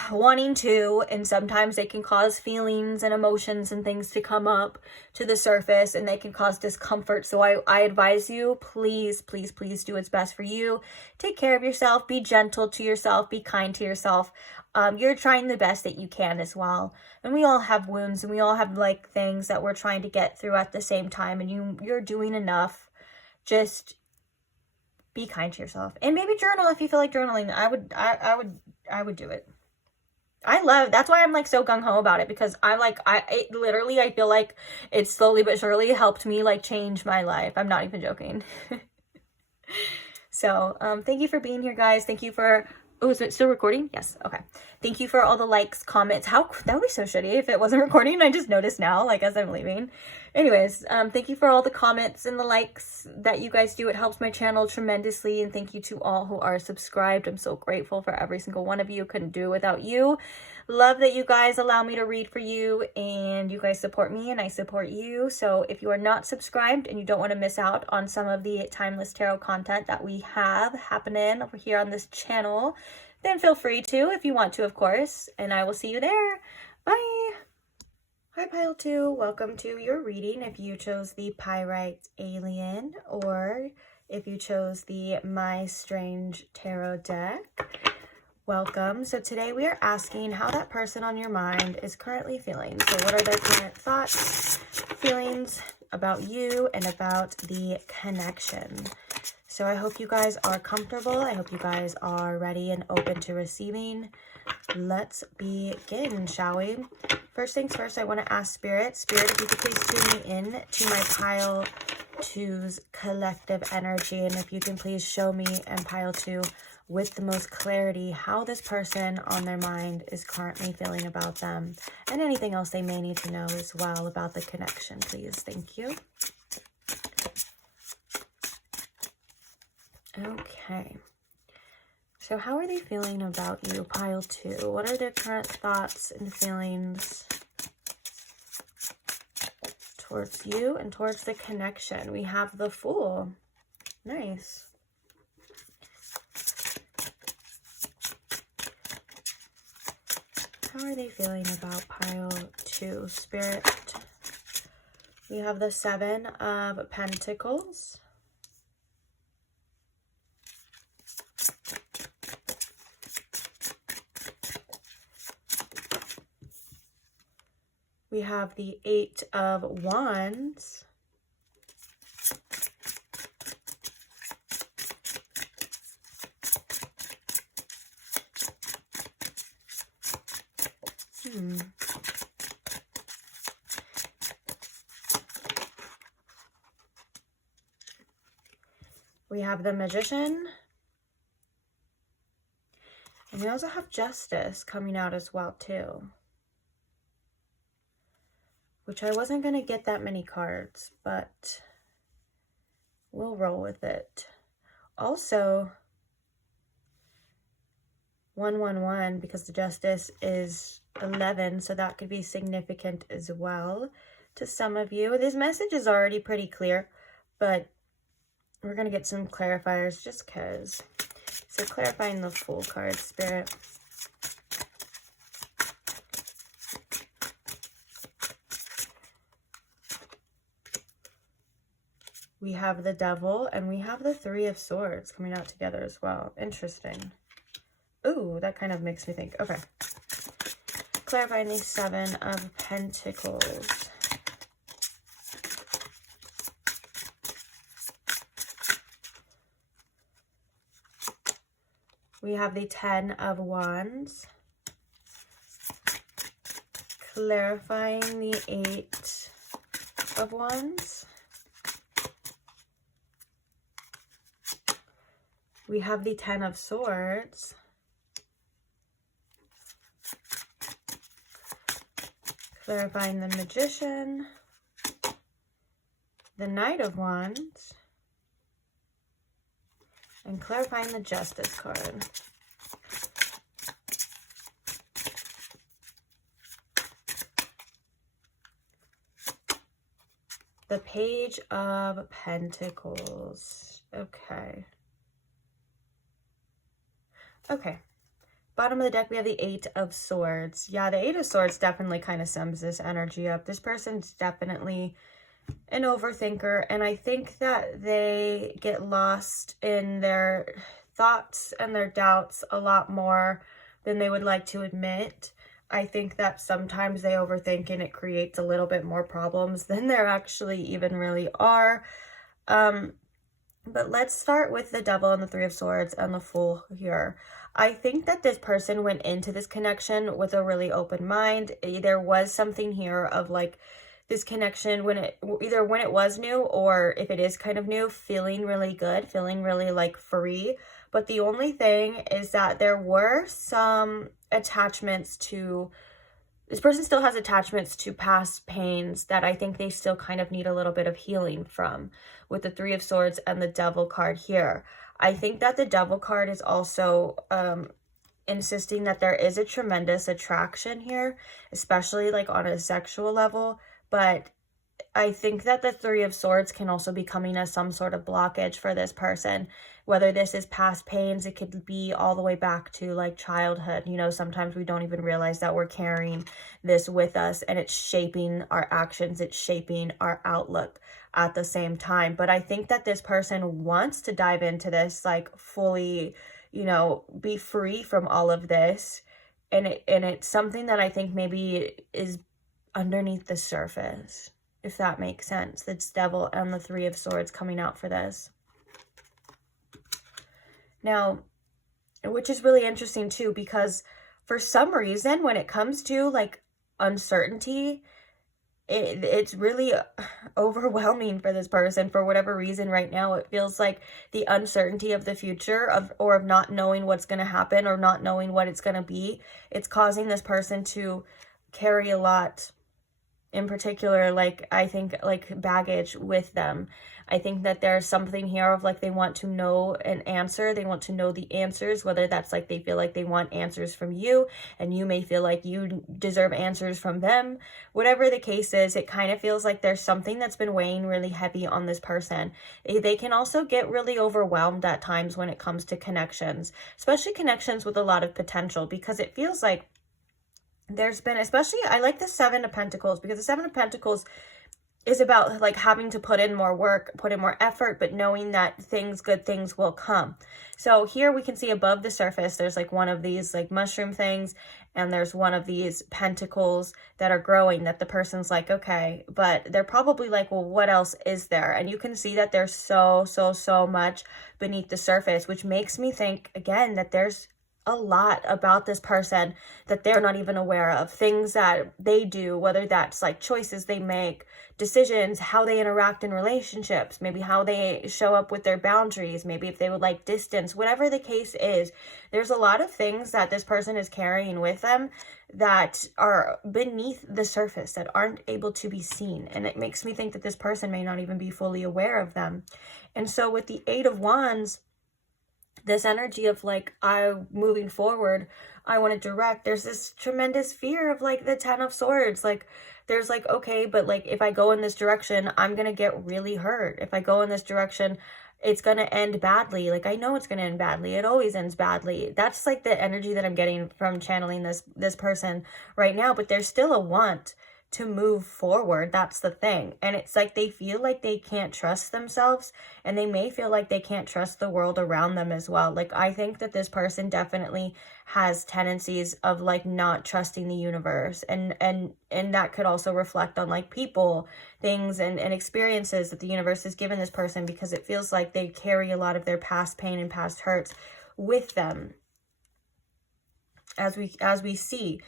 wanting to, and sometimes they can cause feelings and emotions and things to come up to the surface, and they can cause discomfort. So I advise you, please do what's best for you. Take care of yourself, be gentle to yourself, be kind to yourself. You're trying the best that you can as well, and we all have wounds, and we all have like things that we're trying to get through at the same time, and you're doing enough. Just be kind to yourself, and maybe journal if you feel like journaling. I would do it. That's why I'm like so gung-ho about it, because I feel like it slowly but surely helped me like change my life. I'm not even joking. So thank you for being here, guys. Thank you for, oh, is it still recording? Yes. Okay. Thank you for all the likes, comments. That would be so shitty if it wasn't recording. I just noticed now, like, as I'm leaving. Anyways, thank you for all the comments and the likes that you guys do. It helps my channel tremendously. And thank you to all who are subscribed. I'm so grateful for every single one of you. Couldn't do it without you. Love that you guys allow me to read for you, and you guys support me and I support you. So if you are not subscribed and you don't want to miss out on some of the timeless tarot content that we have happening over here on this channel, then feel free to, if you want to, of course, and I will see you there. Bye. Hi, Pile 2. Welcome to your reading. If you chose the Pyrite Alien, or if you chose the My Strange Tarot deck, welcome. So today we are asking how that person on your mind is currently feeling. So what are their current thoughts, feelings about you, and about the connection? So I hope you guys are comfortable. I hope you guys are ready and open to receiving. Let's begin, shall we? First things first, I want to ask Spirit, if you could please tune me in to my Pile 2's collective energy, and if you can please show me and Pile 2 with the most clarity how this person on their mind is currently feeling about them, and anything else they may need to know as well about the connection, please. Thank you. Okay. So how are they feeling about you, Pile 2? What are their current thoughts and feelings towards you and towards the connection? We have the Fool. Nice. How are they feeling about Pile 2, Spirit? We have the Seven of Pentacles. We have the Eight of Wands. We have the Magician. And we also have Justice coming out as well, too. Which I wasn't going to get that many cards, but we'll roll with it. Also, 111, because the Justice is 11, so that could be significant as well to some of you. This message is already pretty clear, but we're going to get some clarifiers just because. So clarifying the Fool card, Spirit. We have the Devil, and we have the Three of Swords coming out together as well. Interesting. Ooh, that kind of makes me think. Okay. Clarifying the Seven of Pentacles. We have the Ten of Wands. Clarifying the Eight of Wands. We have the Ten of Swords. Clarifying the Magician. The Knight of Wands. And clarifying the Justice card. The Page of Pentacles. Okay. Okay. Bottom of the deck, we have the Eight of Swords. Yeah, the Eight of Swords definitely kind of sums this energy up. This person's definitely an overthinker, and I think that they get lost in their thoughts and their doubts a lot more than they would like to admit. I think that sometimes they overthink and it creates a little bit more problems than there actually even really are. But let's start with the Devil and the Three of Swords and the Fool here. I think that this person went into this connection with a really open mind. There was something here of like this connection when it was new, or if it is kind of new, feeling really good, feeling really like free. But the only thing is that there were some attachments to, this person still has attachments to past pains that I think they still kind of need a little bit of healing from, with the Three of Swords and the Devil card here. I think that the Devil card is also insisting that there is a tremendous attraction here, especially like on a sexual level. But I think that the Three of Swords can also be coming as some sort of blockage for this person. Whether this is past pains, it could be all the way back to like childhood. You know, sometimes we don't even realize that we're carrying this with us, and it's shaping our actions, it's shaping our outlook at the same time. But I think that this person wants to dive into this, like fully, you know, be free from all of this. And it's something that I think maybe is underneath the surface, if that makes sense. It's Devil and the Three of Swords coming out for this. Now, which is really interesting too, because for some reason, when it comes to like uncertainty, it's really overwhelming for this person. For whatever reason right now, it feels like the uncertainty of the future of not knowing what's going to happen or not knowing what it's going to be. It's causing this person to carry a lot, in particular, like I think like baggage with them. I think that there's something here of like they want to know an answer. They want to know the answers, whether that's like they feel like they want answers from you and you may feel like you deserve answers from them. Whatever the case is, it kind of feels like there's something that's been weighing really heavy on this person. They can also get really overwhelmed at times when it comes to connections, especially connections with a lot of potential, because it feels like there's been, especially, I like the Seven of Pentacles, because the Seven of Pentacles is about like having to put in more work, put in more effort, but knowing that good things will come. So here we can see above the surface, there's like one of these like mushroom things, and there's one of these pentacles that are growing that the person's like, okay, but they're probably like, well, what else is there? And you can see that there's so much beneath the surface, which makes me think again that there's a lot about this person that they're not even aware of. Things that they do, whether that's like choices they make, decisions, how they interact in relationships, maybe how they show up with their boundaries, maybe if they would like distance, whatever the case is. There's a lot of things that this person is carrying with them that are beneath the surface, that aren't able to be seen. And it makes me think that this person may not even be fully aware of them. And so with the Eight of Wands, this energy of like, moving forward, I want to direct, there's this tremendous fear of like the Ten of Swords. Like, there's like, okay, but like if I go in this direction, I'm going to get really hurt. If I go in this direction, it's going to end badly. Like, I know it's going to end badly. It always ends badly. That's like the energy that I'm getting from channeling this person right now. But there's still a want to move forward. That's the thing. And it's like they feel like they can't trust themselves, and they may feel like they can't trust the world around them as well. Like, I think that this person definitely has tendencies of like not trusting the universe, and that could also reflect on like people, things, and experiences that the universe has given this person, because it feels like they carry a lot of their past pain and past hurts with them, as we see.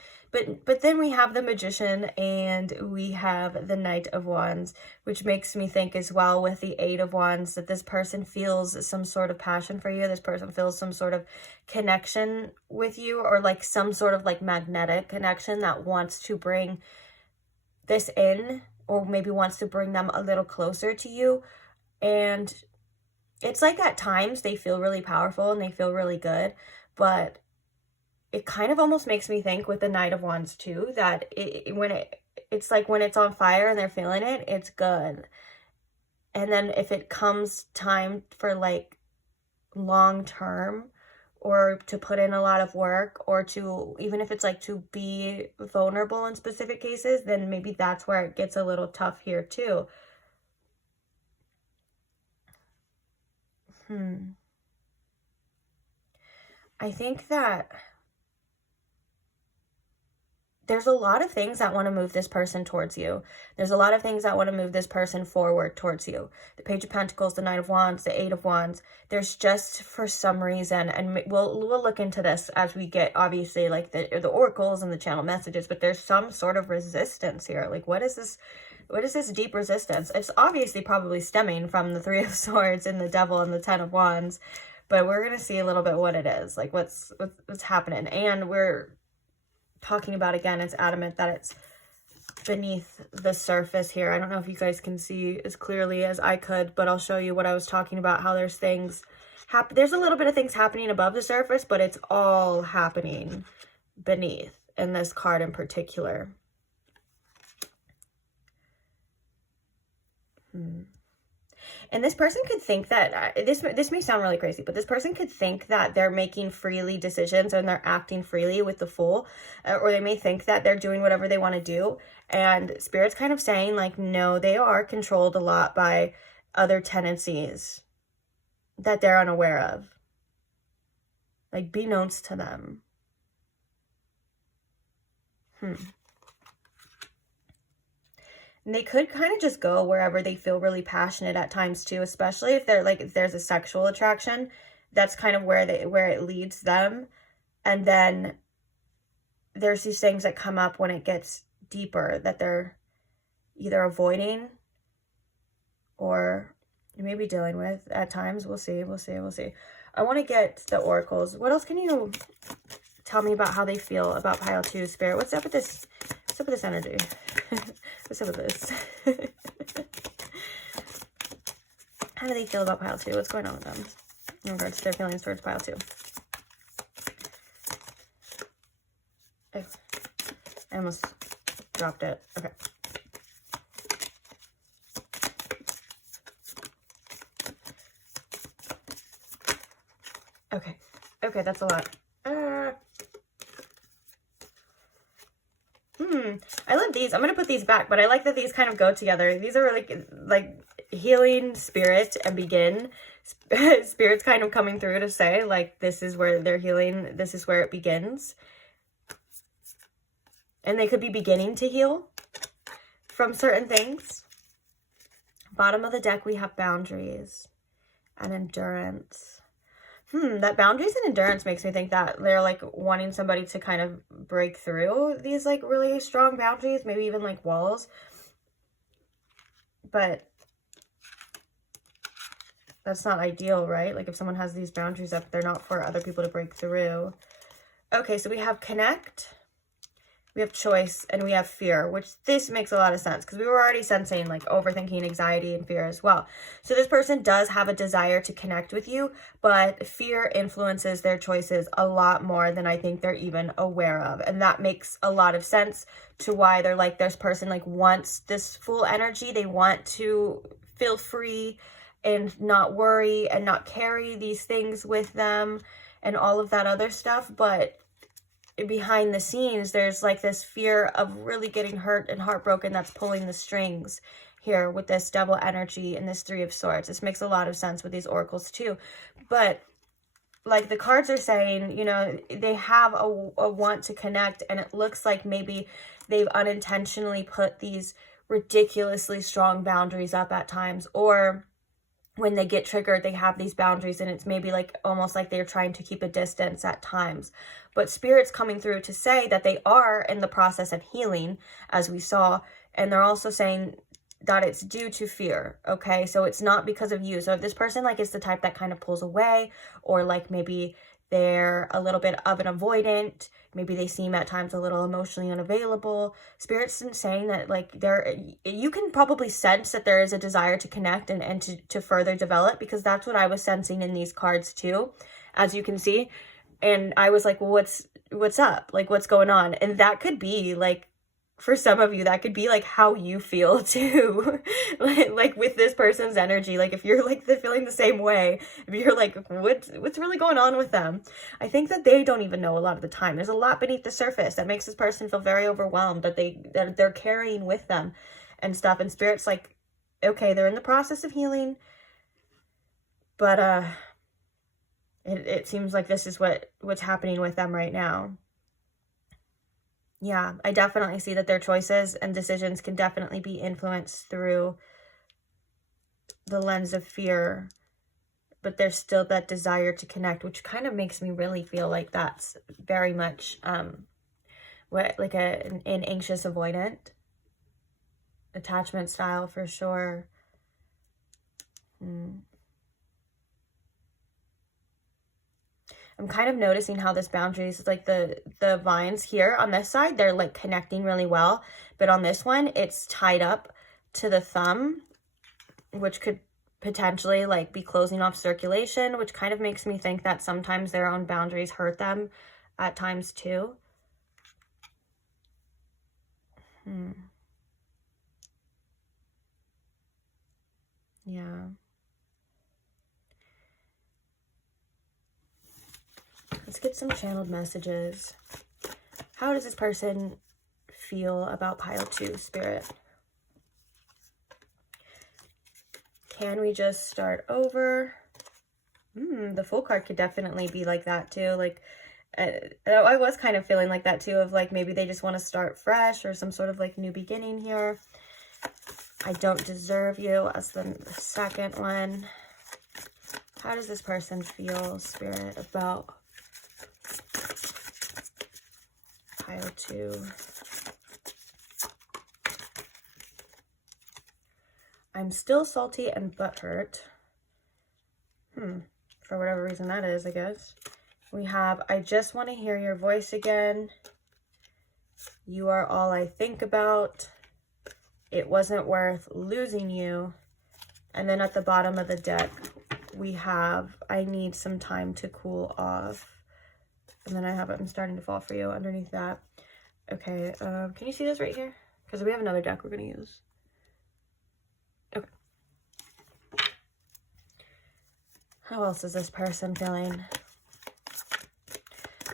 But then we have the Magician and we have the Knight of Wands, which makes me think as well with the Eight of Wands that this person feels some sort of passion for you. This person feels some sort of connection with you, or like some sort of like magnetic connection that wants to bring this in, or maybe wants to bring them a little closer to you. And it's like at times they feel really powerful and they feel really good, but it kind of almost makes me think with the Knight of Wands too, that it's like when it's on fire and they're feeling it, it's good. And then if it comes time for like long term, or to put in a lot of work, or to, even if it's like to be vulnerable in specific cases, then maybe that's where it gets a little tough here too. I think that there's a lot of things that want to move this person towards you. There's a lot of things that want to move this person forward towards you. The Page of Pentacles, the Knight of Wands, the Eight of Wands. There's just, for some reason, and we'll look into this as we get, obviously, like the oracles and the channel messages, but there's some sort of resistance here. Like, what is this? What is this deep resistance? It's obviously probably stemming from the Three of Swords and the Devil and the Ten of Wands, but we're going to see a little bit what it is, like what's happening. And we're talking about, again, it's adamant that it's beneath the surface here. I don't know if you guys can see as clearly as I could, but I'll show you what I was talking about, how there's things there's a little bit of things happening above the surface, but it's all happening beneath in this card in particular. And this person could think that, this may sound really crazy, but this person could think that they're making freely decisions and they're acting freely with the Fool, or they may think that they're doing whatever they want to do. And Spirit's kind of saying like, no, they are controlled a lot by other tendencies that they're unaware of. Like, be knows to them. And they could kind of just go wherever they feel really passionate at times too, especially if they're like, if there's a sexual attraction, that's kind of where it leads them. And then there's these things that come up when it gets deeper that they're either avoiding or maybe dealing with at times. We'll see. I want to get the oracles. What else can you tell me about how they feel about pile 2, Spirit? What's up with this? What's up with this energy? What's up with this? How do they feel about pile 2? What's going on with them in regards to their feelings towards pile 2? Oh, I almost dropped it. Okay. Okay, that's a lot. I love these. I'm going to put these back, but I like that these kind of go together. These are like healing spirit and begin. Spirit's kind of coming through to say, like, this is where they're healing. This is where it begins. And they could be beginning to heal from certain things. Bottom of the deck, we have boundaries and endurance. That boundaries and endurance makes me think that they're like wanting somebody to kind of break through these like really strong boundaries, maybe even like walls. But that's not ideal, right? Like if someone has these boundaries up, they're not for other people to break through. Okay, so we have connect, we have choice, and we have fear, which this makes a lot of sense because we were already sensing like overthinking, anxiety, and fear as well. So this person does have a desire to connect with you, but fear influences their choices a lot more than I think they're even aware of. And that makes a lot of sense to why they're like, this person like wants this full energy. They want to feel free and not worry and not carry these things with them and all of that other stuff. But behind the scenes, there's like this fear of really getting hurt and heartbroken that's pulling the strings here with this double energy and this 3 of Swords. This makes a lot of sense with these oracles too. But like the cards are saying, you know, they have a want to connect, and it looks like maybe they've unintentionally put these ridiculously strong boundaries up at times, or when they get triggered, they have these boundaries, and it's maybe like almost like they're trying to keep a distance at times. But Spirit's coming through to say that they are in the process of healing, as we saw, and they're also saying that it's due to fear, okay? So it's not because of you. So if this person like is the type that kind of pulls away, or like maybe they're a little bit of an avoidant, maybe they seem at times a little emotionally unavailable, Spirit's saying that like you can probably sense that there is a desire to connect and to further develop, because that's what I was sensing in these cards too, as you can see. And I was like, well, what's up? Like, what's going on? And that could be like, for some of you, that could be like how you feel too. like with this person's energy, like if you're like feeling the same way, if you're like, what's really going on with them? I think that they don't even know a lot of the time. There's a lot beneath the surface that makes this person feel very overwhelmed, that they're carrying with them and stuff. And Spirit's like, okay, they're in the process of healing, but it seems like this is what's happening with them right now. Yeah, I definitely see that their choices and decisions can definitely be influenced through the lens of fear, but there's still that desire to connect, which kind of makes me really feel like that's very much like an anxious avoidant attachment style for sure. I'm kind of noticing how this boundaries, like the vines here on this side, they're like connecting really well. But on this one, it's tied up to the thumb, which could potentially like be closing off circulation, which kind of makes me think that sometimes their own boundaries hurt them at times too. Yeah. Let's get some channeled messages. How does this person feel about pile 2, Spirit? Can we just start over? The Fool card could definitely be like that too. Like, I was kind of feeling like that too, of like maybe they just want to start fresh or some sort of like new beginning here. I don't deserve you as the second one. How does this person feel, Spirit, about pile 2? I'm still salty and butthurt. For whatever reason that is, I guess. We have, I just want to hear your voice again. You are all I think about. It wasn't worth losing you. And then at the bottom of the deck, we have, I need some time to cool off. And then I have, I'm starting to fall for you underneath that. Okay, can you see this right here? Because we have another deck we're going to use. Okay. How else is this person feeling?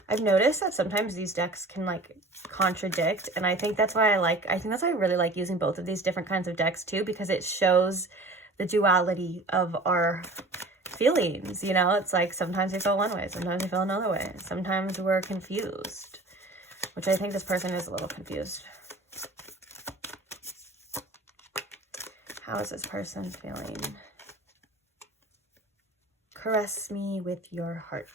I've noticed that sometimes these decks can like contradict, and I think that's why I think that's why I really like using both of these different kinds of decks too, because it shows the duality of our feelings, you know? It's like sometimes we feel one way, sometimes we feel another way. Sometimes we're confused, which I think this person is a little confused. How is this person feeling? Caress me with your heart.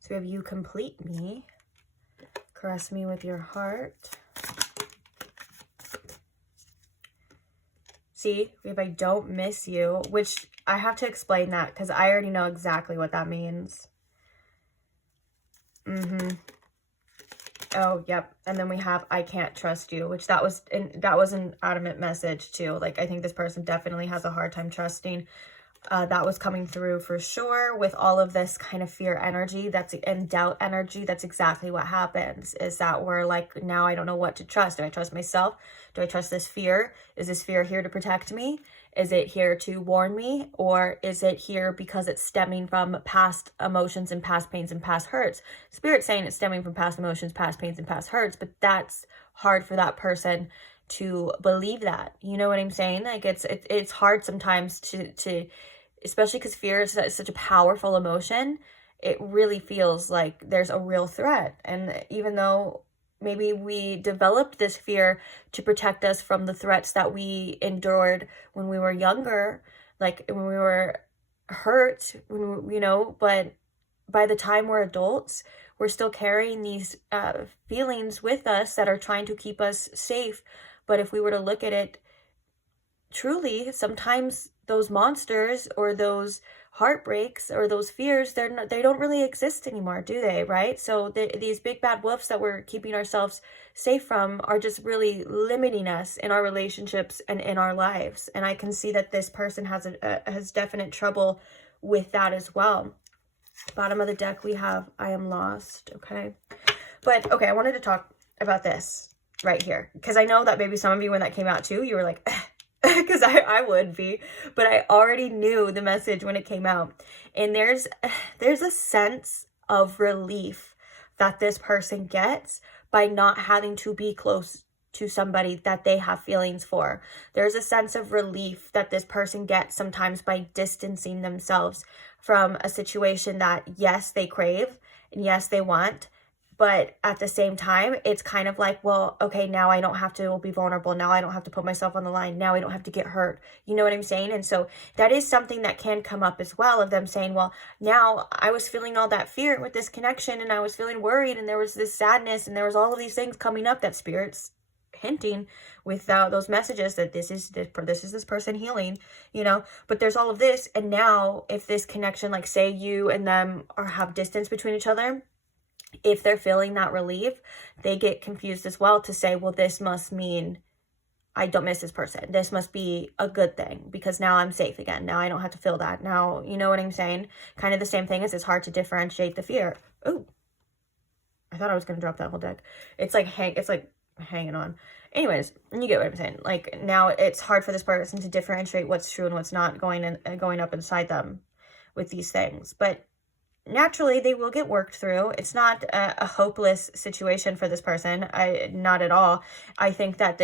So we have you complete me. Caress me with your heart. See, we have I don't miss you, which I have to explain that because I already know exactly what that means. Oh, yep. And then we have I can't trust you, which that was an adamant message too. Like, I think this person definitely has a hard time trusting. That was coming through for sure with all of this kind of fear energy and doubt energy. That's exactly what happens, is that we're like, now I don't know what to trust. Do I trust myself? Do I trust this fear? Is this fear here to protect me? Is it here to warn me? Or is it here because it's stemming from past emotions and past pains and past hurts? Spirit's saying it's stemming from past emotions, past pains, and past hurts, but that's hard for that person to believe that. You know what I'm saying? Like, it's hard sometimes to especially because fear is such a powerful emotion. It really feels like there's a real threat. And even though maybe we developed this fear to protect us from the threats that we endured when we were younger, like when we were hurt, you know, but by the time we're adults, we're still carrying these feelings with us that are trying to keep us safe. But if we were to look at it truly, sometimes those monsters or those heartbreaks or those fears, they don't really exist anymore, do they? Right? So these big bad wolves that we're keeping ourselves safe from are just really limiting us in our relationships and in our lives. And I can see that this person has definite trouble with that as well. Bottom of the deck, we have I am lost. Okay. But okay, I wanted to talk about this right here, because I know that maybe some of you, when that came out too, you were like, because I would be, but I already knew the message when it came out. And there's a sense of relief that this person gets by not having to be close to somebody that they have feelings for. There's a sense of relief that this person gets sometimes by distancing themselves from a situation that, yes, they crave and yes, they want. But at the same time, it's kind of like, well, okay, now I don't have to be vulnerable. Now I don't have to put myself on the line. Now I don't have to get hurt. You know what I'm saying? And so that is something that can come up as well, of them saying, well, now I was feeling all that fear with this connection, and I was feeling worried, and there was this sadness, and there was all of these things coming up that Spirit's hinting with those messages that this is this person healing, you know. But there's all of this, and now if this connection, like say you and them have distance between each other, if they're feeling that relief, they get confused as well to say, well, this must mean I don't miss this person. This must be a good thing because now I'm safe again. Now I don't have to feel that. Now, you know what I'm saying? Kind of the same thing as it's hard to differentiate the fear. Ooh, I thought I was going to drop that whole deck. It's like hanging on. Anyways, you get what I'm saying. Like, now it's hard for this person to differentiate what's true and what's not going up inside them with these things. But naturally, they will get worked through. It's not a hopeless situation for this person. Not at all. I think that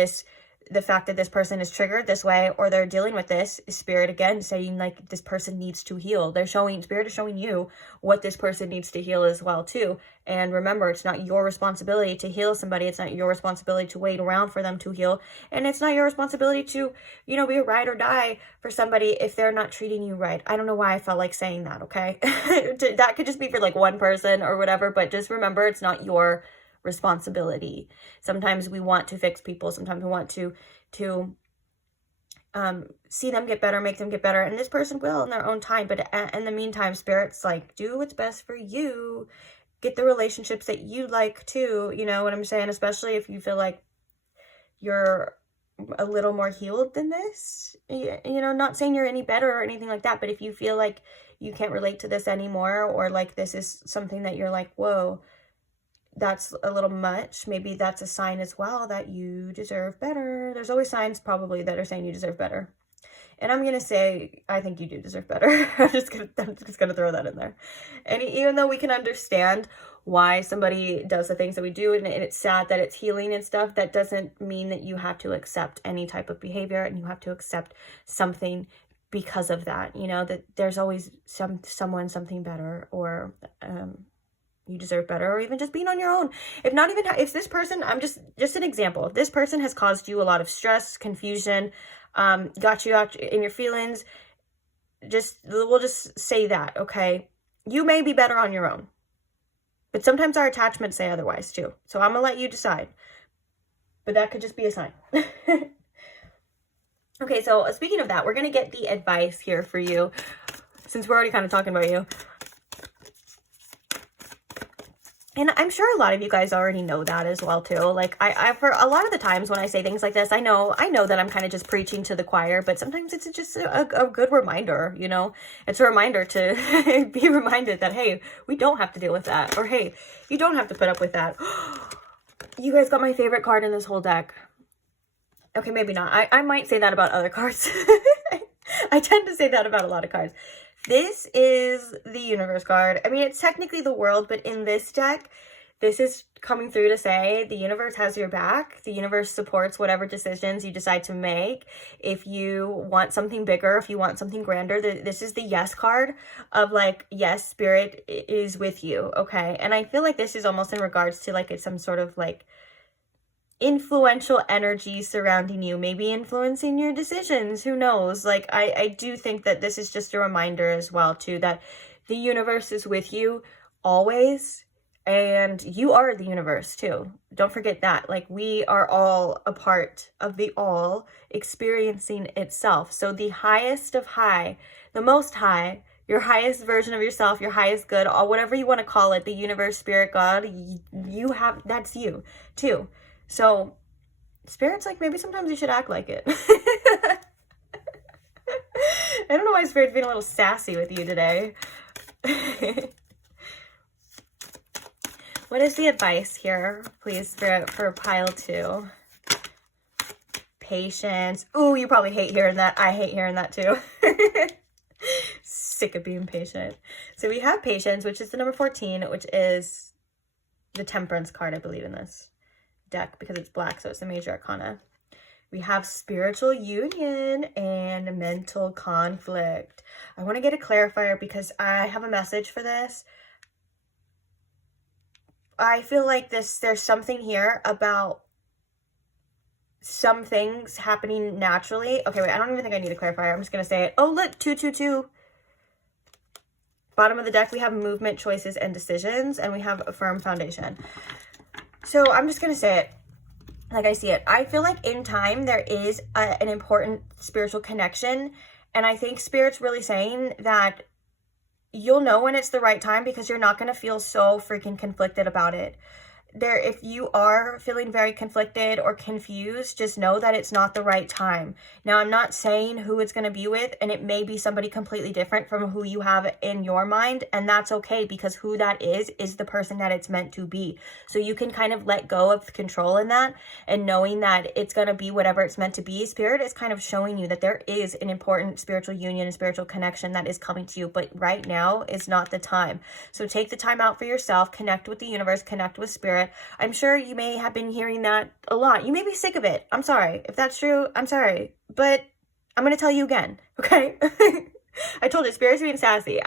the fact that this person is triggered this way, or they're dealing with this, is Spirit again saying, like, this person needs to heal. Spirit is showing you what this person needs to heal as well too. And remember, it's not your responsibility to heal somebody. It's not your responsibility to wait around for them to heal. And it's not your responsibility to, you know, be a ride or die for somebody if they're not treating you right. I don't know why I felt like saying that, okay? That could just be for like one person or whatever, but just remember, it's not your responsibility. Sometimes we want to fix people. Sometimes we want to see them get better, make them get better, and this person will in their own time. But in the meantime, Spirit's like, do what's best for you. Get the relationships that you like too. You know what I'm saying? Especially if you feel like you're a little more healed than this. You know, not saying you're any better or anything like that, but if you feel like you can't relate to this anymore, or like this is something that you're like, whoa, that's a little much, maybe that's a sign as well that you deserve better. There's always signs probably that are saying you deserve better. And I'm going to say, I think you do deserve better. I'm just going to throw that in there. And even though we can understand why somebody does the things that we do, and it's sad that it's healing and stuff, that doesn't mean that you have to accept any type of behavior and you have to accept something because of that. You know, that there's always someone, something better, or, you deserve better, or even just being on your own. If this person, I'm just an example, if this person has caused you a lot of stress, confusion, got you out in your feelings, we'll just say that, okay? You may be better on your own, but sometimes our attachments say otherwise too. So I'm gonna let you decide, but that could just be a sign. Okay, so speaking of that, we're gonna get the advice here for you, since we're already kind of talking about you. And I'm sure a lot of you guys already know that as well too. Like I for a lot of the times when I say things like this, I know that I'm kind of just preaching to the choir, but sometimes it's just a good reminder, you know. It's a reminder to be reminded that, hey, we don't have to deal with that, or hey, you don't have to put up with that. You guys got my favorite card in this whole deck. Okay, maybe not. I might say that about other cards. I tend to say that about a lot of cards. This is the universe card. I mean, it's technically the world, but in this deck, this is coming through to say the universe has your back. The universe supports whatever decisions you decide to make. If you want something bigger, if you want something grander, this is the yes card of like, yes, spirit is with you, okay? And I feel like this is almost in regards to like it's some sort of like influential energy surrounding you, maybe influencing your decisions, who knows. Like I do think that this is just a reminder as well too, that the universe is with you always, and you are the universe too. Don't forget that. Like we are all a part of the all experiencing itself. So the highest of high, the most high, your highest version of yourself, your highest good, or whatever you want to call it, the universe, spirit, God, you have, that's you too. So, Spirit's like, maybe sometimes you should act like it. I don't know why Spirit's being a little sassy with you today. What is the advice here, please, Spirit, for pile 2? Patience. Ooh, you probably hate hearing that. I hate hearing that too. Sick of being patient. So we have patience, which is the number 14, which is the Temperance card, I believe, in this deck, because it's black, so it's the major arcana. We have spiritual union and mental conflict. I want to get a clarifier because I have a message for this. I feel like there's something here about some things happening naturally. Okay, wait, I don't even think I need a clarifier. I'm just going to say it. Oh, look, 222. Bottom of the deck, we have movement, choices, and decisions, and we have a firm foundation. So I'm just going to say it like I see it. I feel like in time there is an important spiritual connection. And I think Spirit's really saying that you'll know when it's the right time, because you're not going to feel so freaking conflicted about it. If you are feeling very conflicted or confused, just know that it's not the right time. Now, I'm not saying who it's going to be with, and it may be somebody completely different from who you have in your mind, and that's okay, because who that is the person that it's meant to be. So you can kind of let go of control in that, and knowing that it's going to be whatever it's meant to be. Spirit is kind of showing you that there is an important spiritual union and spiritual connection that is coming to you, but right now is not the time. So take the time out for yourself, connect with the universe, connect with Spirit. I'm sure you may have been hearing that a lot. You may be sick of it. I'm sorry. If that's true, I'm sorry. But I'm going to tell you again, okay? I told you, Spirit's being sassy.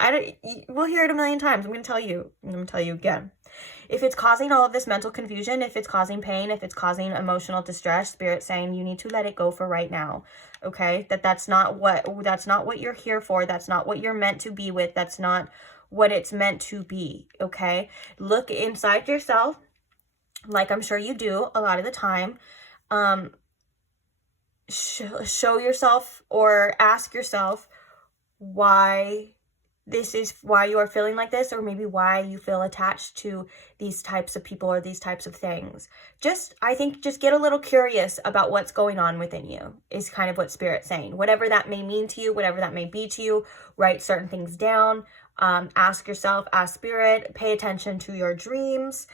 We'll hear it a million times. I'm going to tell you. I'm going to tell you again. If it's causing all of this mental confusion, if it's causing pain, if it's causing emotional distress, Spirit's saying you need to let it go for right now, okay? That's not what you're here for. That's not what you're meant to be with. That's not what it's meant to be, okay? Look inside yourself, like I'm sure you do a lot of the time. Show yourself or ask yourself why you are feeling like this, or maybe why you feel attached to these types of people or these types of things. I think just get a little curious about what's going on within you is kind of what Spirit's saying. Whatever that may mean to you, whatever that may be to you, write certain things down. Ask yourself, ask Spirit, pay attention to your dreams.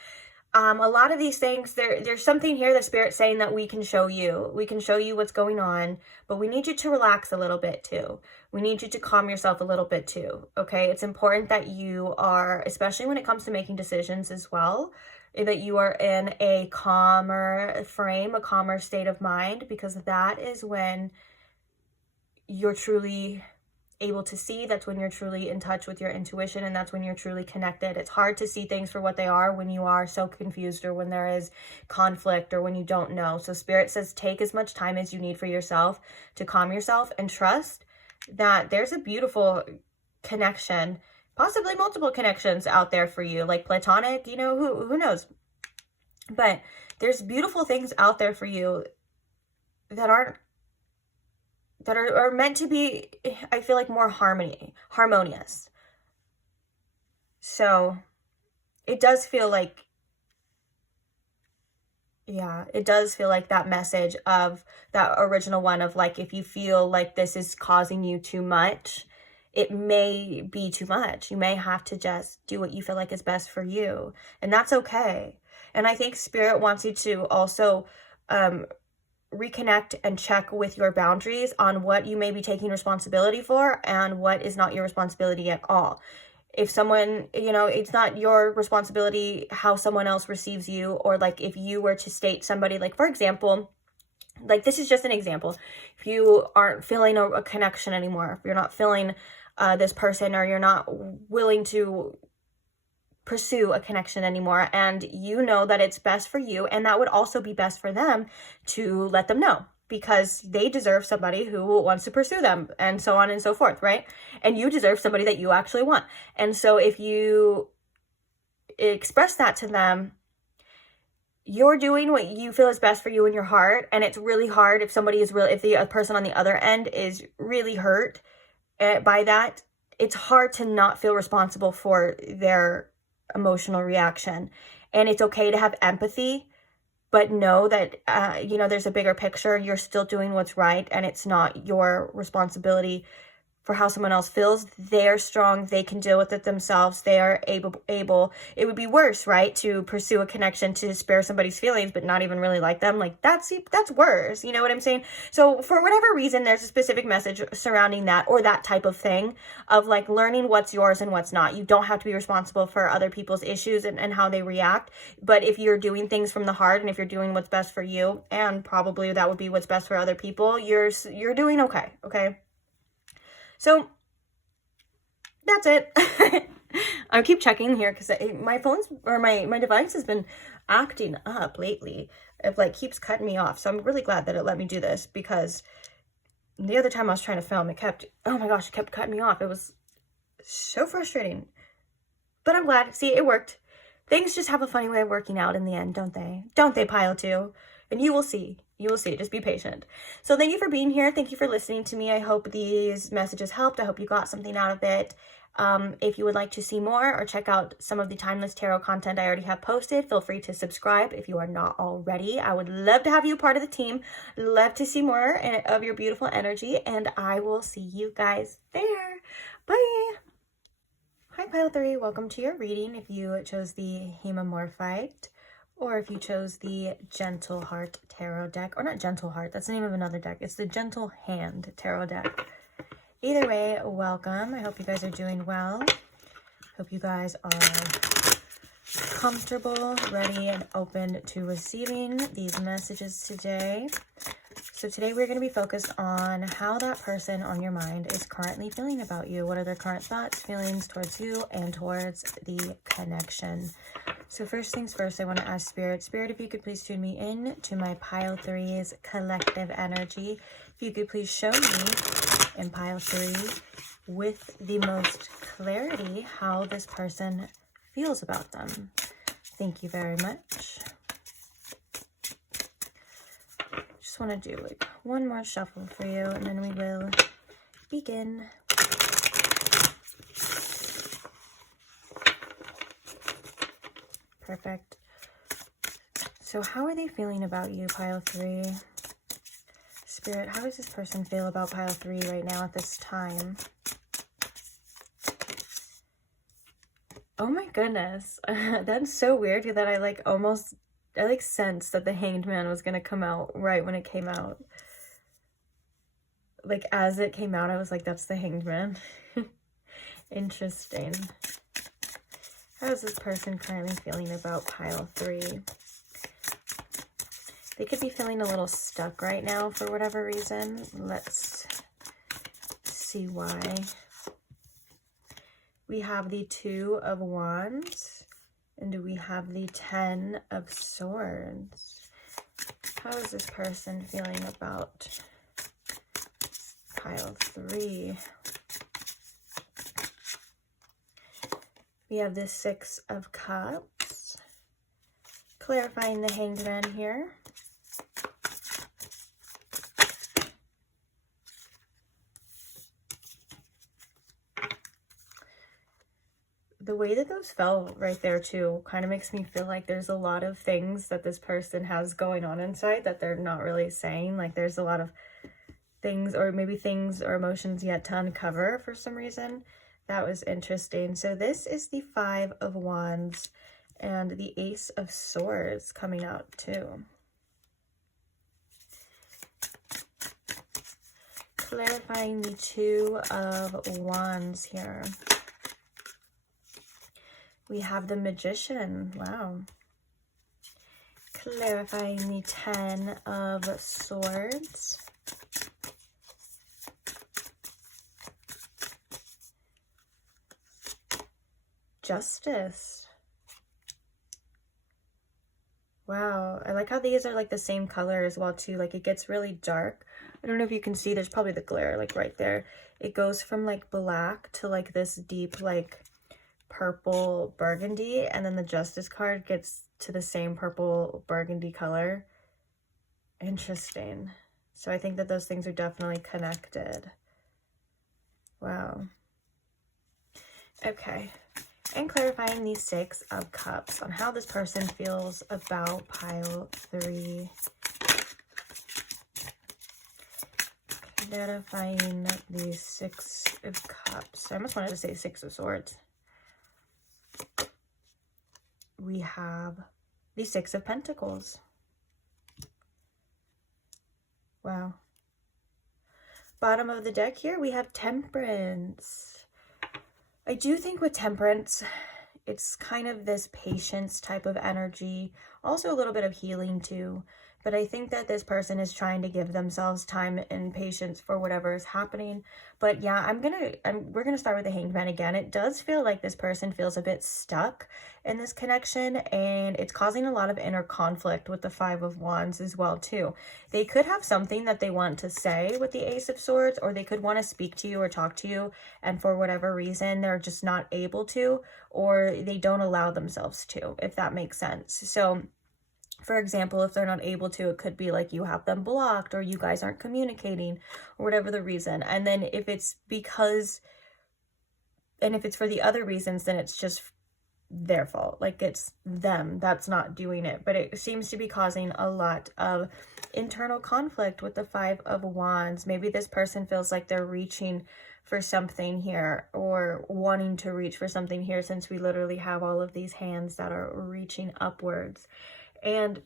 A lot of these things, there's something here that Spirit's saying that we can show you. We can show you what's going on, but we need you to relax a little bit too. We need you to calm yourself a little bit too, okay? It's important that you are, especially when it comes to making decisions as well, that you are in a calmer frame, a calmer state of mind, because that is when you're truly able to see. That's when you're truly in touch with your intuition, and that's when you're truly connected. It's hard to see things for what they are when you are so confused, or when there is conflict, or when you don't know. So Spirit says take as much time as you need for yourself to calm yourself, and trust that there's a beautiful connection, possibly multiple connections out there for you, like platonic, you know, who knows? But there's beautiful things out there for you that are meant to be, I feel like, more harmonious. So it does feel like, yeah, it does feel like that message of that original one of like, if you feel like this is causing you too much, it may be too much. You may have to just do what you feel like is best for you. And that's okay. And I think Spirit wants you to also reconnect and check with your boundaries on what you may be taking responsibility for and what is not your responsibility at all. If someone, you know, it's not your responsibility how someone else receives you, or like if you were to state somebody, like for example, like this is just an example, if you aren't feeling a connection anymore, if you're not feeling this person, or you're not willing to pursue a connection anymore, and you know that it's best for you, and that would also be best for them, to let them know, because they deserve somebody who wants to pursue them, and so on and so forth, right? And you deserve somebody that you actually want. And so if you express that to them, you're doing what you feel is best for you in your heart. And it's really hard if somebody is if the person on the other end is really hurt by that, it's hard to not feel responsible for their emotional reaction. And it's okay to have empathy, but know that, you know, there's a bigger picture. You're still doing what's right, and it's not your responsibility for how someone else feels. They're strong. They can deal with it themselves. They are able. It would be worse, right, to pursue a connection to spare somebody's feelings, but not even really like them. Like that's worse. You know what I'm saying? So for whatever reason, there's a specific message surrounding that, or that type of thing of like learning what's yours and what's not. You don't have to be responsible for other people's issues and how they react. But if you're doing things from the heart, and if you're doing what's best for you, and probably that would be what's best for other people, you're doing okay. Okay. So that's it. I keep checking here because my phone's, or my device has been acting up lately. It like keeps cutting me off. So I'm really glad that it let me do this, because the other time I was trying to film, it kept cutting me off. It was so frustrating. But I'm glad. See, it worked. Things just have a funny way of working out in the end, don't they? Don't they, Pile 2? And you will see. You will see. Just be patient. So thank you for being here. Thank you for listening to me. I hope these messages helped. I hope you got something out of it. If you would like to see more or check out some of the Timeless Tarot content I already have posted, feel free to subscribe if you are not already. I would love to have you part of the team. Love to see more of your beautiful energy, and I will see you guys there. Bye. Hi, Pile 3. Welcome to your reading if you chose the Hemamorphite, or if you chose the Gentle Heart Tarot deck. Or not Gentle Heart, that's the name of another deck. It's the Gentle Hand Tarot deck. Either way, welcome. I hope you guys are doing well. Hope you guys are comfortable, ready, and open to receiving these messages today. So today we're going to be focused on how that person on your mind is currently feeling about you. What are their current thoughts, feelings towards you, and towards the connection. So first things first, I want to ask Spirit, if you could please tune me in to my Pile 3's collective energy. If you could please show me in Pile 3 with the most clarity how this person feels about them. Thank you very much. Just want to do like one more shuffle for you, and then we will begin. Perfect. So how are they feeling about you, Pile 3? Spirit, how does this person feel about Pile 3 right now at this time? Oh my goodness. That's so weird that I like sensed that the Hanged Man was going to come out right when it came out. Like as it came out, I was like, that's the Hanged Man. Interesting. How is this person currently feeling about Pile 3? They could be feeling a little stuck right now for whatever reason. Let's see why. We have the 2 of Wands, and we have the 10 of Swords. How is this person feeling about Pile 3. We have the 6 of Cups. Clarifying the Hanged Man here. The way that those fell right there too kind of makes me feel like there's a lot of things that this person has going on inside that they're not really saying. Like there's a lot of things, or maybe things or emotions yet to uncover for some reason. That was interesting. So this is the 5 of Wands and the Ace of Swords coming out too. Clarifying the 2 of Wands here. We have the Magician. Wow. Clarifying the 10 of Swords. Justice. Wow. I like how these are like the same color as well too. Like it gets really dark. I don't know if you can see, there's probably the glare like right there. It goes from like black to like this deep like purple burgundy, and then the Justice card gets to the same purple burgundy color. Interesting. So I think that those things are definitely connected. Wow. Okay. And clarifying the 6 of Cups on how this person feels about pile 3. Clarifying the 6 of Cups. I almost wanted to say 6 of Swords. We have the 6 of Pentacles. Wow. Bottom of the deck here, we have Temperance. I do think with Temperance, it's kind of this patience type of energy. Also a little bit of healing too. But I think that this person is trying to give themselves time and patience for whatever is happening. But yeah, we're gonna start with the Hanged Man again. It does feel like this person feels a bit stuck in this connection, and it's causing a lot of inner conflict with the 5 of Wands as well too. They could have something that they want to say with the Ace of Swords, or they could want to speak to you or talk to you, and for whatever reason they're just not able to, or they don't allow themselves to, if that makes sense. So for example, if they're not able to, it could be like you have them blocked, or you guys aren't communicating, or whatever the reason. And then if it's for the other reasons, then it's just their fault. Like it's them that's not doing it. But it seems to be causing a lot of internal conflict with the 5 of Wands. Maybe this person feels like they're reaching for something here, or wanting to reach for something here, since we literally have all of these hands that are reaching upwards. And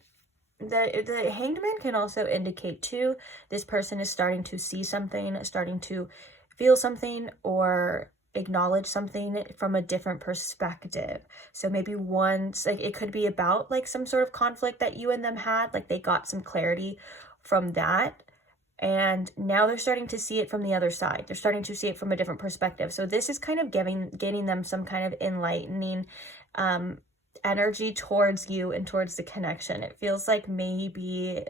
the Hanged Man can also indicate too, this person is starting to see something, starting to feel something, or acknowledge something from a different perspective. So maybe once, like it could be about like some sort of conflict that you and them had, like they got some clarity from that, and now they're starting to see it from the other side. They're starting to see it from a different perspective. So this is kind of getting them some kind of enlightening energy towards you and towards the connection. It feels like maybe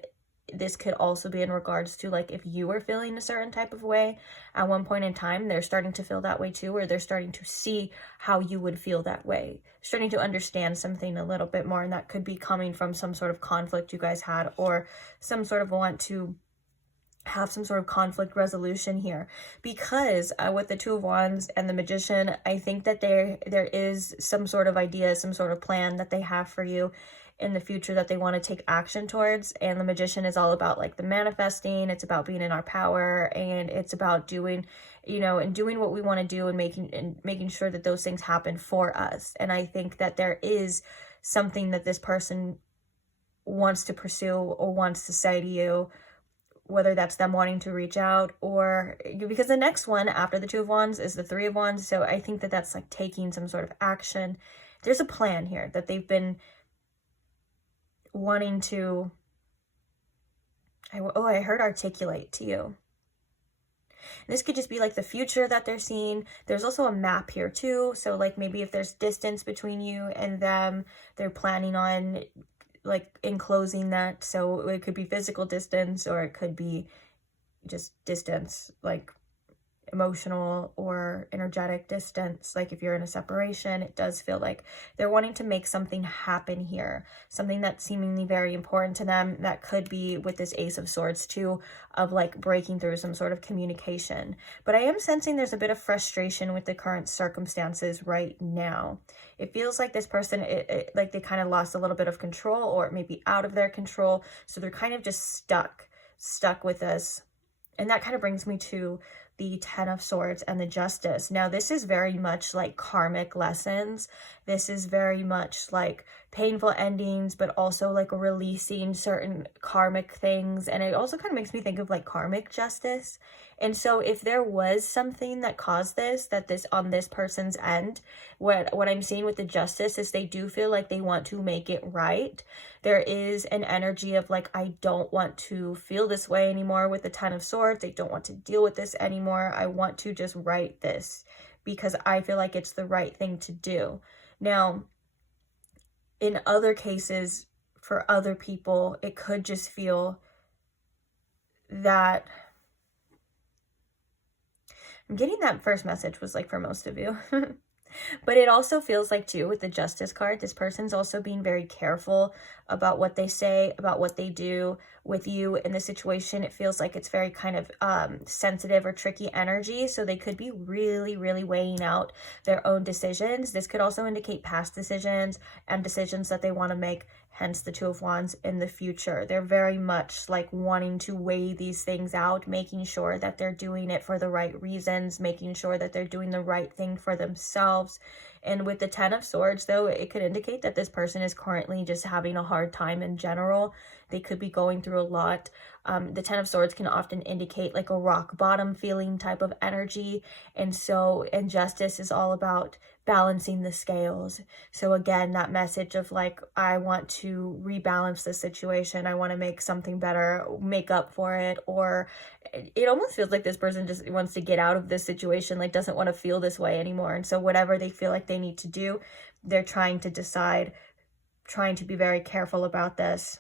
this could also be in regards to like if you were feeling a certain type of way at one point in time, they're starting to feel that way too, or they're starting to see how you would feel that way, starting to understand something a little bit more, and that could be coming from some sort of conflict you guys had, or some sort of want to have some sort of conflict resolution here. Because with the 2 of Wands and the Magician, I think that there is some sort of idea, some sort of plan that they have for you in the future that they want to take action towards. And the Magician is all about like the manifesting. It's about being in our power, and it's about doing, you know, and doing what we want to do, and making sure that those things happen for us. And I think that there is something that this person wants to pursue or wants to say to you, whether that's them wanting to reach out, or because the next one after the 2 of Wands is the 3 of Wands. So I think that that's like taking some sort of action. There's a plan here that they've been wanting to, I heard articulate to you. This could just be like the future that they're seeing. There's also a map here too. So like maybe if there's distance between you and them, they're planning on like enclosing that. So it could be physical distance, or it could be, just distance, like emotional or energetic distance. Like if you're in a separation, it does feel like they're wanting to make something happen here, something that's seemingly very important to them. That could be with this Ace of Swords too, of like breaking through some sort of communication. But I am sensing there's a bit of frustration with the current circumstances right now. It feels like this person, like they kind of lost a little bit of control, or it may be out of their control, so they're kind of just stuck with this. And that kind of brings me to the Ten of Swords and the Justice. Now, this is very much like karmic lessons. This is very much like painful endings, but also like releasing certain karmic things. And it also kind of makes me think of like karmic justice. And so if there was something that caused this, that this on this person's end, what I'm seeing with the Justice is they do feel like they want to make it right. There is an energy of like, I don't want to feel this way anymore with the Ten of Swords. I don't want to deal with this anymore. I want to just write this because I feel like it's the right thing to do. Now, in other cases, for other people, it could just feel that I'm getting that first message was like for most of you. But it also feels like too with the Justice card, this person's also being very careful about what they say, about what they do with you in the situation. It feels like it's very kind of sensitive or tricky energy. So they could be really, really weighing out their own decisions. This could also indicate past decisions and decisions that they want to make, hence the Two of Wands in the future. They're very much like wanting to weigh these things out, making sure that they're doing it for the right reasons, making sure that they're doing the right thing for themselves. And with the Ten of Swords, though, it could indicate that this person is currently just having a hard time in general. They could be going through a lot. The Ten of Swords can often indicate like a rock bottom feeling type of energy. And so Justice is all about balancing the scales. So again, that message of like, I want to rebalance this situation. I want to make something better, make up for it. Or it almost feels like this person just wants to get out of this situation, like doesn't want to feel this way anymore. And so whatever they feel like they need to do, they're trying to decide, trying to be very careful about this,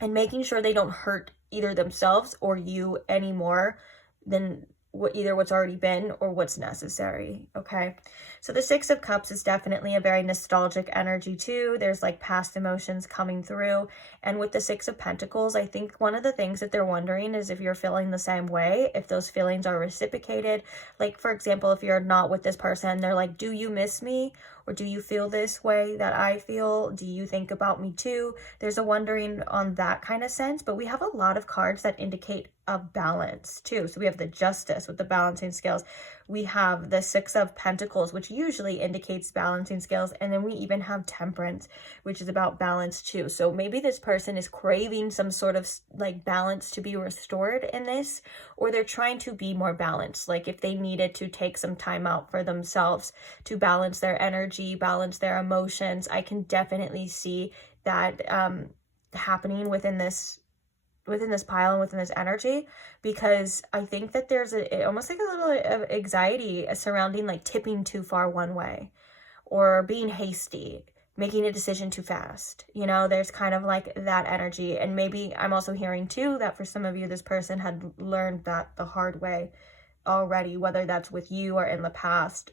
and making sure they don't hurt either themselves or you any more than either what's already been or what's necessary. Okay, so the Six of Cups is definitely a very nostalgic energy too. There's like past emotions coming through. And with the Six of Pentacles, I think one of the things that they're wondering is if you're feeling the same way, if those feelings are reciprocated. Like, for example, if you're not with this person, they're like, do you miss me? Or do you feel this way that I feel? Do you think about me too? There's a wondering on that kind of sense, but we have a lot of cards that indicate a balance too. So we have the Justice with the balancing scales. We have the Six of Pentacles, which usually indicates balancing scales. And then we even have Temperance, which is about balance too. So maybe this person is craving some sort of like balance to be restored in this, or they're trying to be more balanced. Like if they needed to take some time out for themselves to balance their energy, balance their emotions, I can definitely see that happening within this pile and within this energy, because I think that there's almost like a little of anxiety surrounding like tipping too far one way or being hasty, making a decision too fast. You know, there's kind of like that energy. And maybe I'm also hearing too that for some of you, this person had learned that the hard way already, whether that's with you or in the past.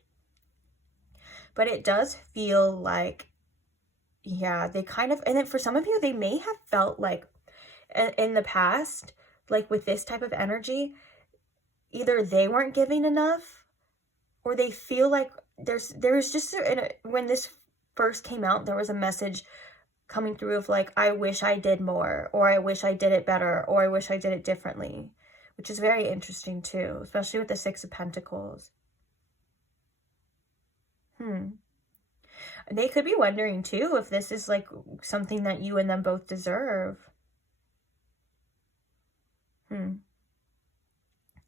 But it does feel like, yeah, they kind of, and then for some of you, they may have felt like in the past, like with this type of energy, either they weren't giving enough, or they feel like there's just when this first came out, there was a message coming through of like, I wish I did more, or I wish I did it better, or I wish I did it differently, which is very interesting too, especially with the Six of Pentacles. They could be wondering too if this is like something that you and them both deserve.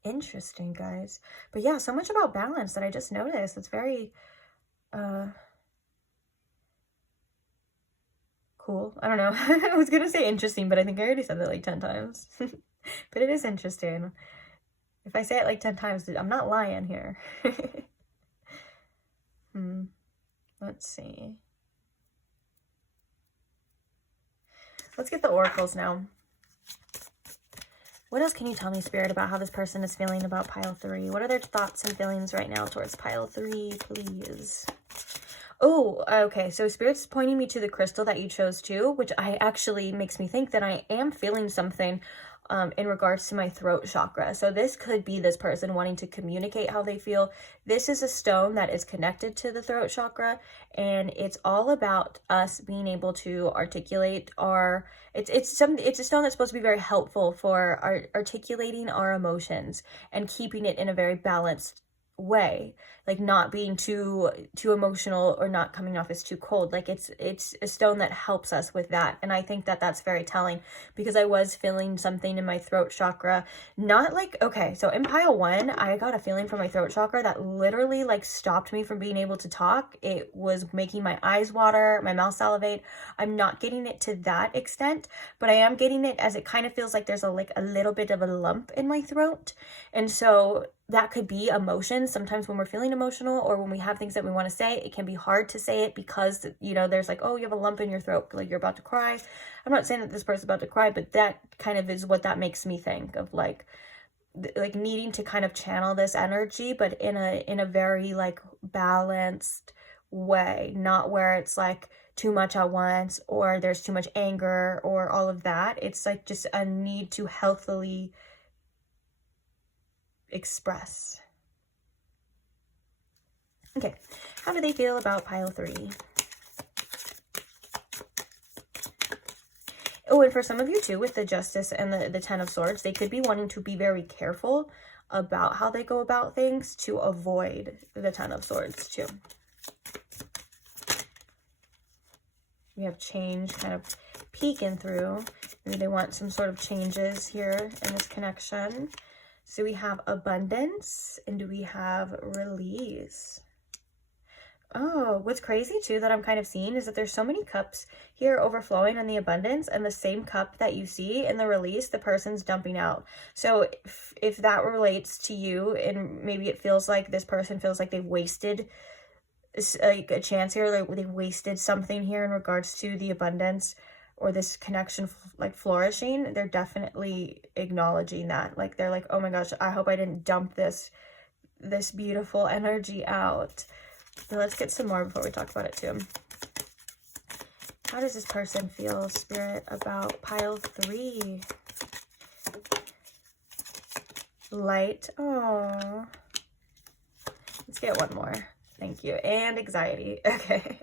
Interesting, guys. But yeah, so much about balance that I just noticed. It's very cool. I don't know. I was gonna say interesting, but I think I already said that like 10 times. But it is interesting. If I say it like 10 times, I'm not lying here. Let's see. Let's get the oracles now. What else can you tell me, Spirit, about how this person is feeling about pile 3? What are their thoughts and feelings right now towards pile 3, please? Oh, okay. So Spirit's pointing me to the crystal that you chose too, which I actually makes me think that I am feeling something in regards to my throat chakra. So this could be this person wanting to communicate how they feel. This is a stone that is connected to the throat chakra, and it's all about us being able to articulate our, it's a stone that's supposed to be very helpful for articulating our emotions and keeping it in a very balanced way, like not being too emotional or not coming off as too cold. Like it's a stone that helps us with that, and I think that that's very telling, because I was feeling something in my throat chakra. Not like, okay, so in pile 1 I got a feeling from my throat chakra that literally like stopped me from being able to talk. It was making my eyes water, my mouth salivate. I'm not getting it to that extent, but I am getting it as it kind of feels like there's a little bit of a lump in my throat. And so that could be emotions. Sometimes when we're feeling emotional or when we have things that we want to say, it can be hard to say it because, you know, there's like, oh, you have a lump in your throat, like you're about to cry. I'm not saying that this person's about to cry, but that kind of is what that makes me think of, like needing to kind of channel this energy, but in a very like balanced way, not where it's like too much at once or there's too much anger or all of that. It's like just a need to healthily express. Okay, how do they feel about pile 3? Oh, and for some of you too, with the Justice and the Ten of Swords, they could be wanting to be very careful about how they go about things to avoid the Ten of Swords too. We have change kind of peeking through. Maybe they want some sort of changes here in this connection. So we have abundance and we have release. Oh, what's crazy too that I'm kind of seeing is that there's so many cups here overflowing in the abundance, and the same cup that you see in the release, the person's dumping out. So if that relates to you, and maybe it feels like this person feels like they wasted like a chance here, like they wasted something here in regards to the abundance or this connection like flourishing, they're definitely acknowledging that. Like they're like, oh my gosh, I hope I didn't dump this beautiful energy out. So let's get some more before we talk about it too. How does this person feel, Spirit, about pile 3? Light. Oh, let's get one more. Thank you. And anxiety. Okay.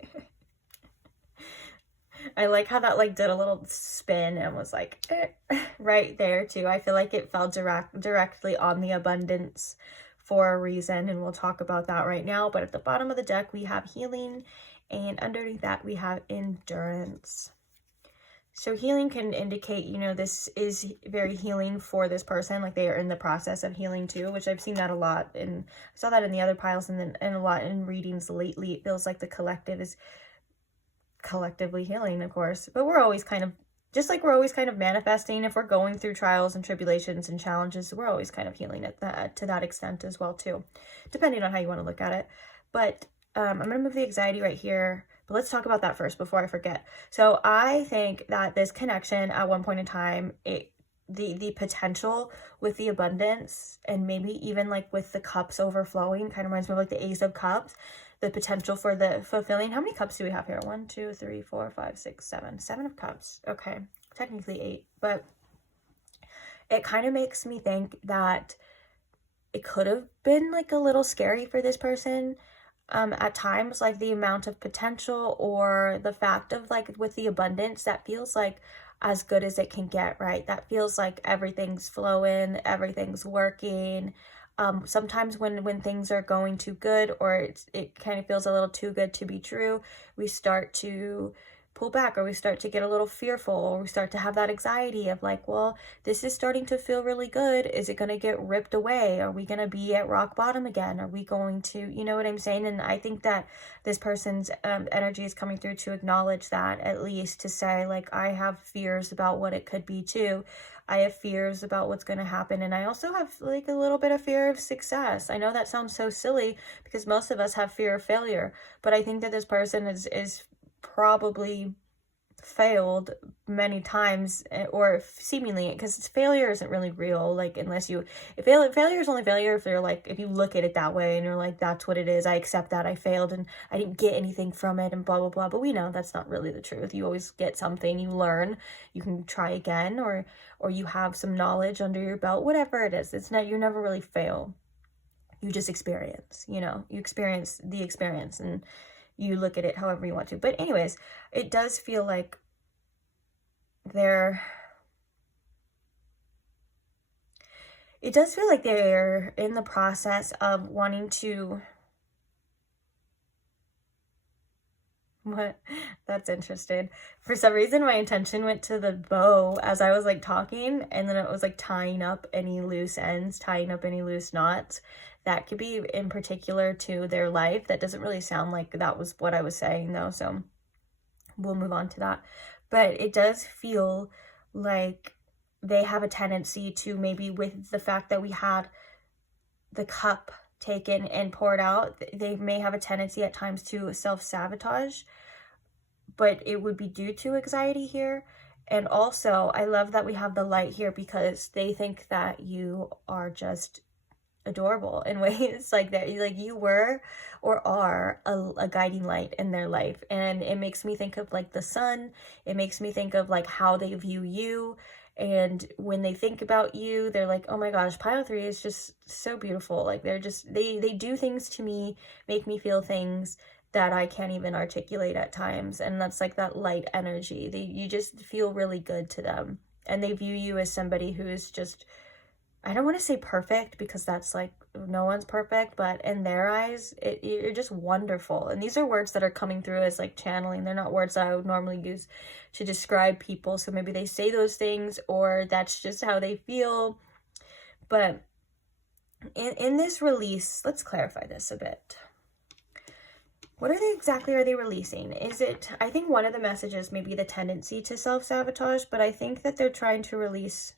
I like how that like did a little spin and was like right there too. I feel like it fell directly on the abundance for a reason, and we'll talk about that right now. But at the bottom of the deck we have healing, and underneath that we have endurance. So healing can indicate, you know, this is very healing for this person, like they are in the process of healing too, which I've seen that a lot, and I saw that in the other piles, and then and a lot in readings lately. It feels like the collective is collectively healing, of course, but we're always kind of, just like we're always kind of manifesting, if we're going through trials and tribulations and challenges, we're always kind of healing at that, to that extent as well too, depending on how you want to look at it. But I'm going to move the anxiety right here, but let's talk about that first before I forget. So I think that this connection at one point in time, the potential with the abundance, and maybe even like with the cups overflowing, kind of reminds me of like the Ace of Cups, the potential for the fulfilling. How many cups do we have here? 1, 2, 3, 4, 5, 6, 7. 7 of cups. Okay, technically 8, but it kind of makes me think that it could have been like a little scary for this person at times, like the amount of potential, or the fact of like with the abundance that feels like as good as it can get, right? That feels like everything's flowing, everything's working. Sometimes when things are going too good, or it kind of feels a little too good to be true, we start to pull back, or we start to get a little fearful, or we start to have that anxiety of like, well, this is starting to feel really good. Is it going to get ripped away? Are we going to be at rock bottom again? Are we going to, you know what I'm saying? And I think that this person's energy is coming through to acknowledge that, at least to say like, I have fears about what it could be too. I have fears about what's going to happen. And I also have like a little bit of fear of success. I know that sounds so silly because most of us have fear of failure, but I think that this person is probably failed many times, or seemingly, because failure isn't really real, like, unless you, if failure is only failure if they're like, if you look at it that way and you're like, that's what it is, I accept that I failed and I didn't get anything from it and blah blah blah. But we know that's not really the truth. You always get something, you learn, you can try again, or you have some knowledge under your belt, whatever it is. It's not, you never really fail, you just experience, you know, you experience the experience, and you look at it however you want to. But anyways, it does feel like they're in the process of wanting to, what? That's interesting. For some reason, my intention went to the bow as I was like talking, and then it was like tying up any loose ends, tying up any loose knots. That could be in particular to their life. That doesn't really sound like that was what I was saying though, so we'll move on to that. But it does feel like they have a tendency to, maybe with the fact that we had the cup taken and poured out, they may have a tendency at times to self-sabotage, but it would be due to anxiety here. And also, I love that we have the light here, because they think that you are just adorable in ways like that, like you were or are a guiding light in their life. And it makes me think of like the sun. It makes me think of like how they view you, and when they think about you, they're like, oh my gosh, pile 3 is just so beautiful. Like they're just, they do things to me, make me feel things that I can't even articulate at times. And that's like that light energy. You just feel really good to them, and they view you as somebody who is just, I don't want to say perfect, because that's like, no one's perfect, but in their eyes, you're just wonderful. And these are words that are coming through as like channeling. They're not words that I would normally use to describe people. So maybe they say those things, or that's just how they feel. But in this release, let's clarify this a bit. What exactly are they releasing? Is it, I think one of the messages may be the tendency to self-sabotage, but I think that they're trying to release,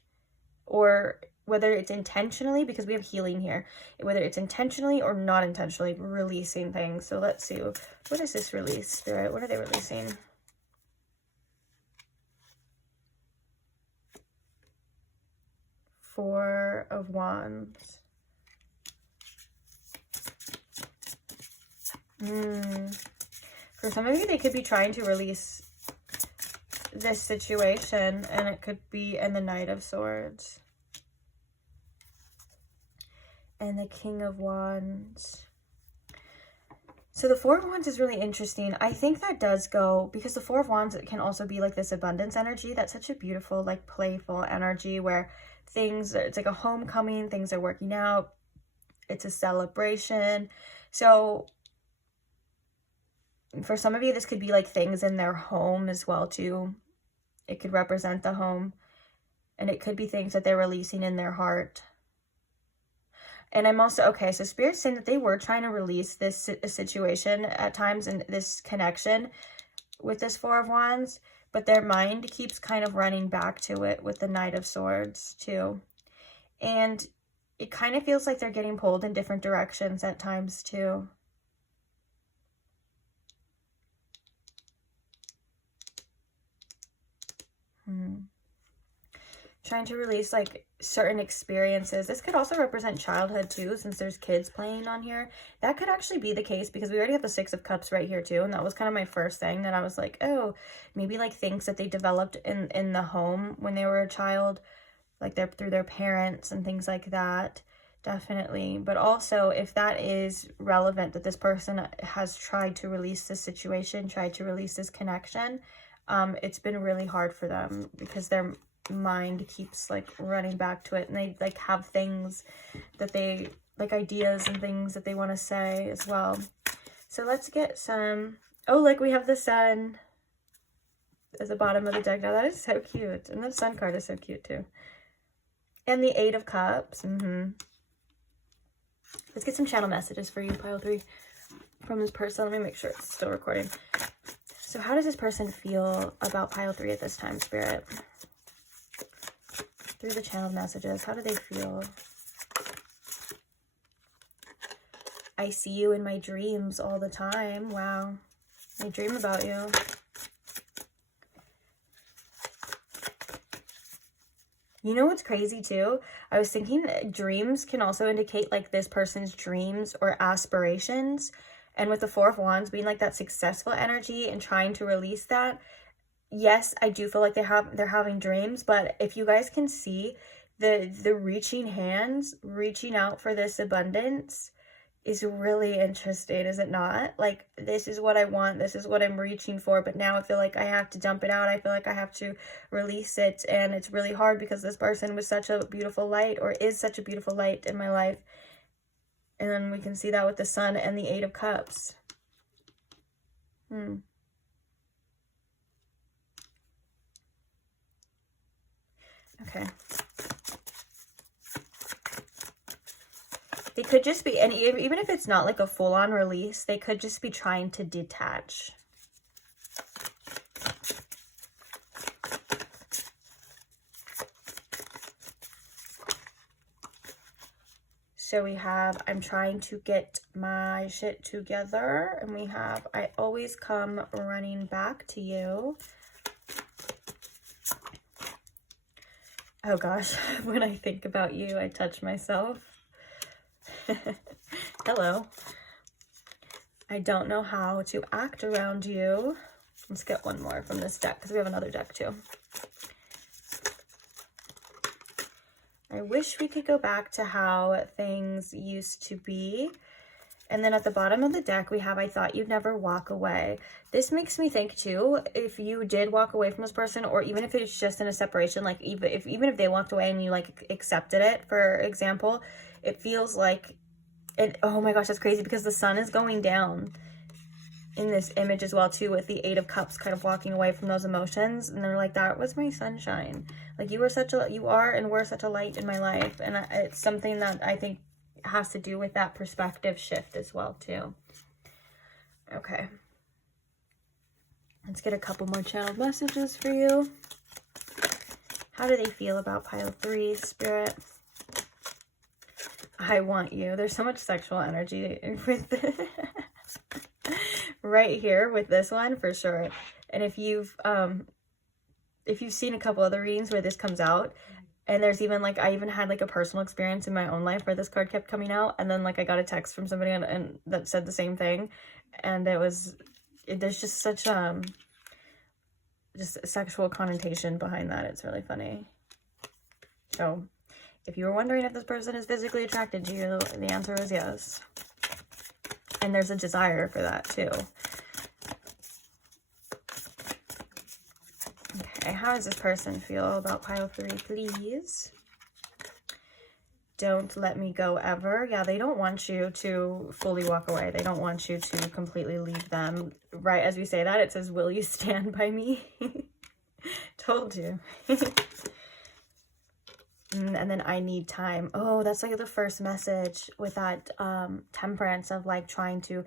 or whether it's intentionally, because we have healing here, whether it's intentionally or not intentionally releasing things. So let's see, what is this release, Spirit? What are they releasing? Four of Wands. For some of you, they could be trying to release this situation, and it could be in the Knight of Swords. And the King of Wands. So the Four of Wands is really interesting. I think that does go, because the Four of Wands, it can also be like this abundance energy. That's such a beautiful, like playful energy where things, it's like a homecoming, things are working out. It's a celebration. So for some of you, this could be like things in their home as well too. It could represent the home, and it could be things that they're releasing in their heart. And I'm also, okay, so Spirit's saying that they were trying to release this situation at times, and this connection with this Four of Wands, but their mind keeps kind of running back to it with the Knight of Swords too. And it kind of feels like they're getting pulled in different directions at times too. Trying to release like certain experiences. This could also represent childhood too, since there's kids playing on here. That could actually be the case, because we already have the Six of Cups right here too, and that was kind of my first thing that I was like, oh, maybe like things that they developed in the home when they were a child, like through their parents and things like that. Definitely. But also, if that is relevant, that this person has tried to release this situation, tried to release this connection, it's been really hard for them, because their mind keeps like running back to it, and they like have things that they like, ideas and things that they want to say as well. So let's get some, oh, like we have the Sun at the bottom of the deck. Now that is so cute, and the Sun card is so cute too. And the Eight of Cups. Let's get some channel messages for you, pile 3, from this person. Let me make sure it's still recording. So how does this person feel about pile 3 at this time, Spirit? Through the channel messages, how do they feel? I see you in my dreams all the time. Wow. I dream about you. You know what's crazy too? I was thinking dreams can also indicate like this person's dreams or aspirations. And with the Four of Wands being like that successful energy and trying to release that, yes, I do feel like they're having dreams, but if you guys can see the reaching hands, reaching out for this abundance is really interesting, is it not? Like, this is what I want, this is what I'm reaching for, but now I feel like I have to dump it out. I feel like I have to release it, and it's really hard because this person was such a beautiful light, or is such a beautiful light in my life. And then we can see that with the Sun and the Eight of Cups. Okay. They could just be, and even if it's not like a full-on release, they could just be trying to detach. So we have, I'm trying to get my shit together. And we have, I always come running back to you. Oh gosh, when I think about you, I touch myself. Hello. I don't know how to act around you. Let's get one more from this deck because we have another deck too. I wish we could go back to how things used to be. And then at the bottom of the deck, we have, I thought you'd never walk away. This makes me think too, if you did walk away from this person, or even if it's just in a separation, like even if they walked away and you like accepted it, for example, it feels like, and oh my gosh, that's crazy because the Sun is going down in this image as well too, with the Eight of Cups kind of walking away from those emotions. And they're like, that was my sunshine. Like, you are and were such a light in my life. And it's something that I think has to do with that perspective shift as well too. Okay. Let's get a couple more channeled messages for you. How do they feel about pile 3, Spirit? I want you. There's so much sexual energy with right here with this one for sure. And if you've seen a couple other readings where this comes out, and there's even like, I even had like a personal experience in my own life where this card kept coming out, and then like I got a text from somebody and that said the same thing, and there's just such just sexual connotation behind that. It's really funny. So if you were wondering if this person is physically attracted to you, the answer is yes. And there's a desire for that too. Okay, how does this person feel about pile 3, please? Don't let me go ever. Yeah, they don't want you to fully walk away. They don't want you to completely leave them. Right as we say that, it says, will you stand by me? Told you. And then I need time. Oh, that's like the first message with that temperance of like trying to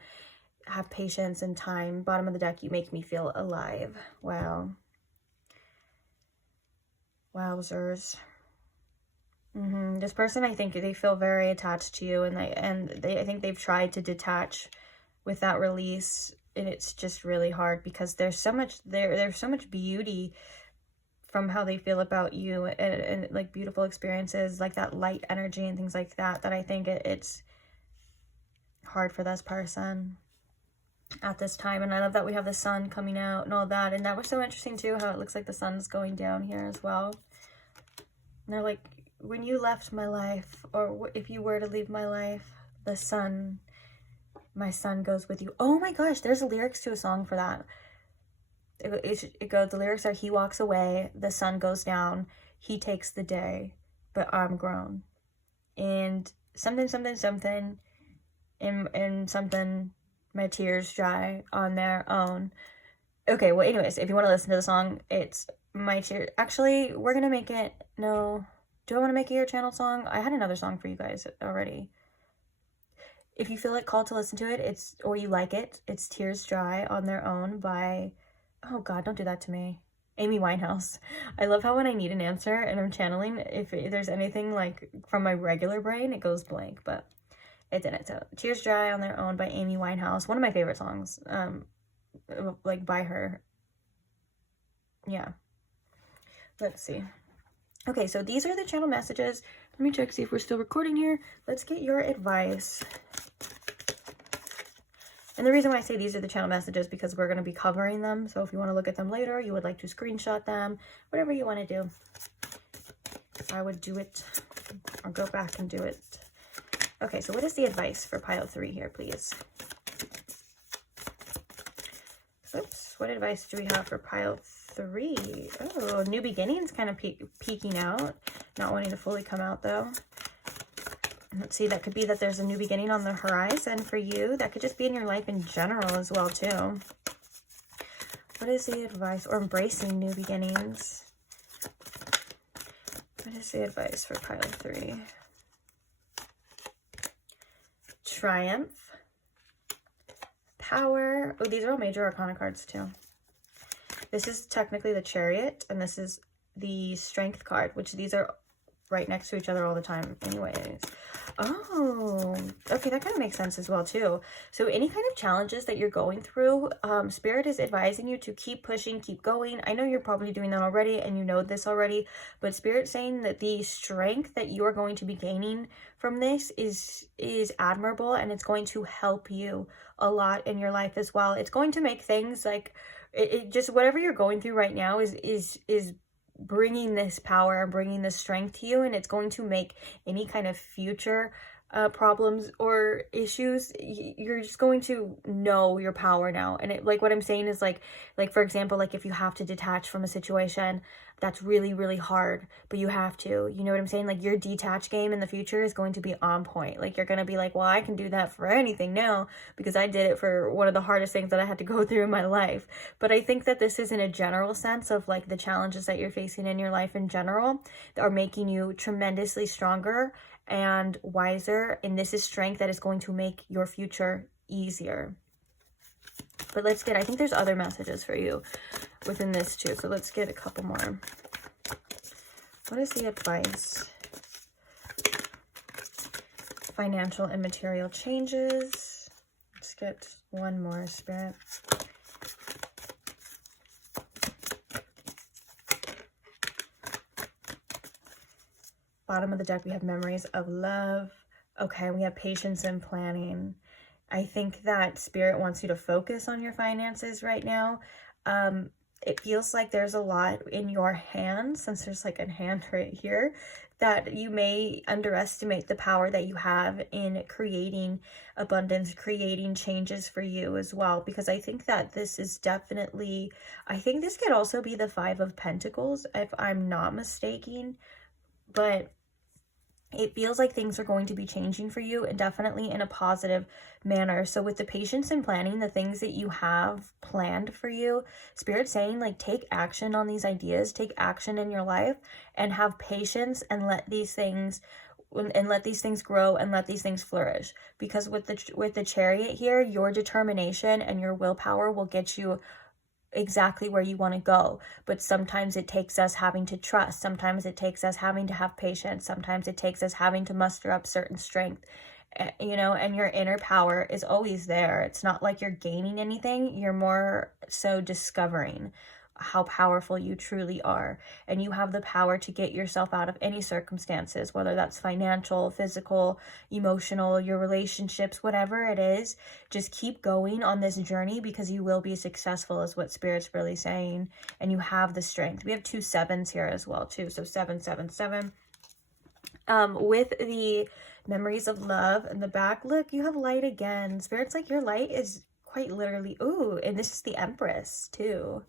have patience and time. Bottom of the deck, you make me feel alive. Wow. Wowzers. This person, I think they feel very attached to you, and I think they've tried to detach with that release, and it's just really hard because there's so much there's so much beauty from how they feel about you, and like beautiful experiences, like that light energy and things like that, that I think it's hard for this person at this time. And I love that we have the Sun coming out and all that. And that was so interesting too, how it looks like the Sun's going down here as well. And they're like, when you left my life, or if you were to leave my life, the Sun, my Sun goes with you. Oh my gosh, there's lyrics to a song for that. It goes, the lyrics are, he walks away, the sun goes down, he takes the day, but I'm grown. And something, something, something, and something, my tears dry on their own. Okay, well, anyways, if you want to listen to the song, it's my tears. Actually, we're going to make it, no, do I want to make it your channel song? I had another song for you guys already. If you feel like called to listen to it, or you like it, it's Tears Dry on Their Own by, oh God, don't do that to me, Amy Winehouse. I love how when I need an answer and I'm channeling, if there's anything like from my regular brain, it goes blank, but it didn't. So Tears Dry on Their Own by Amy Winehouse. One of my favorite songs, like by her. Yeah. Let's see. Okay, so these are the channel messages. Let me check, see if we're still recording here. Let's get your advice. And the reason why I say these are the channel messages because we're going to be covering them. So if you want to look at them later, you would like to screenshot them, whatever you want to do. I would do it or go back and do it. Okay, so what is the advice for pile 3 here, please? Oops, what advice do we have for pile 3? Oh, new beginnings kind of peeking out. Not wanting to fully come out, though. Let's see, that could be that there's a new beginning on the horizon for you. That could just be in your life in general as well, too. What is the advice? Or embracing new beginnings. What is the advice for pile 3? Triumph. Power. Oh, these are all major arcana cards, too. This is technically the Chariot, and this is the Strength card, which these are right next to each other all the time anyways. Oh, okay, that kind of makes sense as well too. So any kind of challenges that you're going through, Spirit is advising you to keep pushing, keep going. I know you're probably doing that already and you know this already, but Spirit's saying that the strength that you are going to be gaining from this is admirable, and it's going to help you a lot in your life as well. It's going to make things like it just whatever you're going through right now is bringing this power and bringing this strength to you, and it's going to make any kind of future problems or issues, you're just going to know your power now. And it, like what I'm saying is like for example, like if you have to detach from a situation that's really, really hard, but you have to, you know what I'm saying? Like your detach game in the future is going to be on point. Like you're going to be like, well, I can do that for anything now because I did it for one of the hardest things that I had to go through in my life. But I think that this is in a general sense of like the challenges that you're facing in your life in general that are making you tremendously stronger and wiser, and this is strength that is going to make your future easier. But let's get, I think there's other messages for you within this too, so let's get a couple more. What is the advice? Financial and material changes. Let's get one more, Spirit. Bottom of the deck, we have memories of love. Okay, we have patience and planning. I think that Spirit wants you to focus on your finances right now. It feels like there's a lot in your hands, since there's like a hand right here, that you may underestimate the power that you have in creating abundance, creating changes for you as well. Because I think that this is definitely, I think this could also be the 5 of Pentacles, if I'm not mistaken. But it feels like things are going to be changing for you, and definitely in a positive manner. So with the patience and planning, the things that you have planned for you, Spirit's saying like take action on these ideas, take action in your life, and have patience, and let these things grow and let these things flourish. Because with the Chariot here, your determination and your willpower will get you exactly where you want to go. But sometimes it takes us having to trust, sometimes it takes us having to have patience, sometimes it takes us having to muster up certain strength, you know, and your inner power is always there. It's not like you're gaining anything, you're more so discovering how powerful you truly are, and you have the power to get yourself out of any circumstances, whether that's financial, physical, emotional, your relationships, whatever it is. Just keep going on this journey because you will be successful, is what Spirit's really saying, and you have the strength. We have 2 7s here as well too, so 777. With the memories of love in the back, look, you have light again. Spirit's like your light is quite literally, ooh, and this is the Empress too.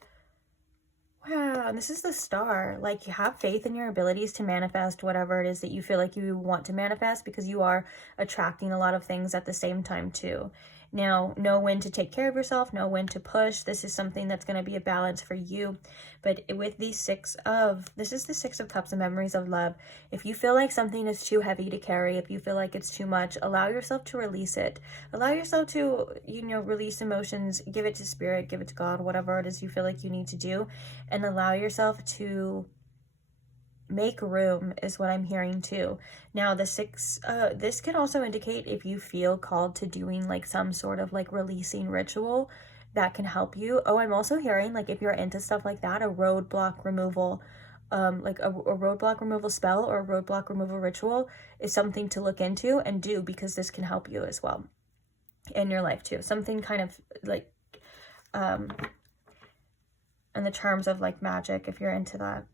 Wow, and this is the Star. Like, you have faith in your abilities to manifest whatever it is that you feel like you want to manifest, because you are attracting a lot of things at the same time too. Now, know when to take care of yourself, know when to push. This is something that's going to be a balance for you. But with the this is the 6 of Cups and memories of love. If you feel like something is too heavy to carry, if you feel like it's too much, allow yourself to release it. Allow yourself to, you know, release emotions, give it to Spirit, give it to God, whatever it is you feel like you need to do, and allow yourself to make room, is what I'm hearing too. Now the 6, this can also indicate if you feel called to doing like some sort of like releasing ritual that can help you. Oh, I'm also hearing like if you're into stuff like that, a roadblock removal like a roadblock removal spell or a roadblock removal ritual is something to look into and do, because this can help you as well in your life too. Something kind of like in the terms of like magic, if you're into that.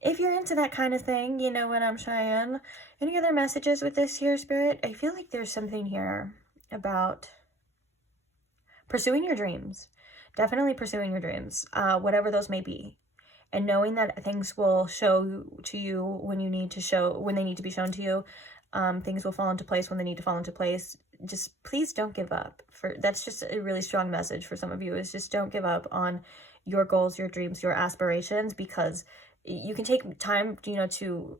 If you're into that kind of thing, you know what I'm saying. Any other messages with this here, Spirit? I feel like there's something here about pursuing your dreams. Definitely pursuing your dreams, whatever those may be. And knowing that things will show to you when you need to show, when they need to be shown to you. Things will fall into place when they need to fall into place. Just please don't give up. That's just a really strong message for some of you, is just don't give up on your goals, your dreams, your aspirations, because you can take time, you know, to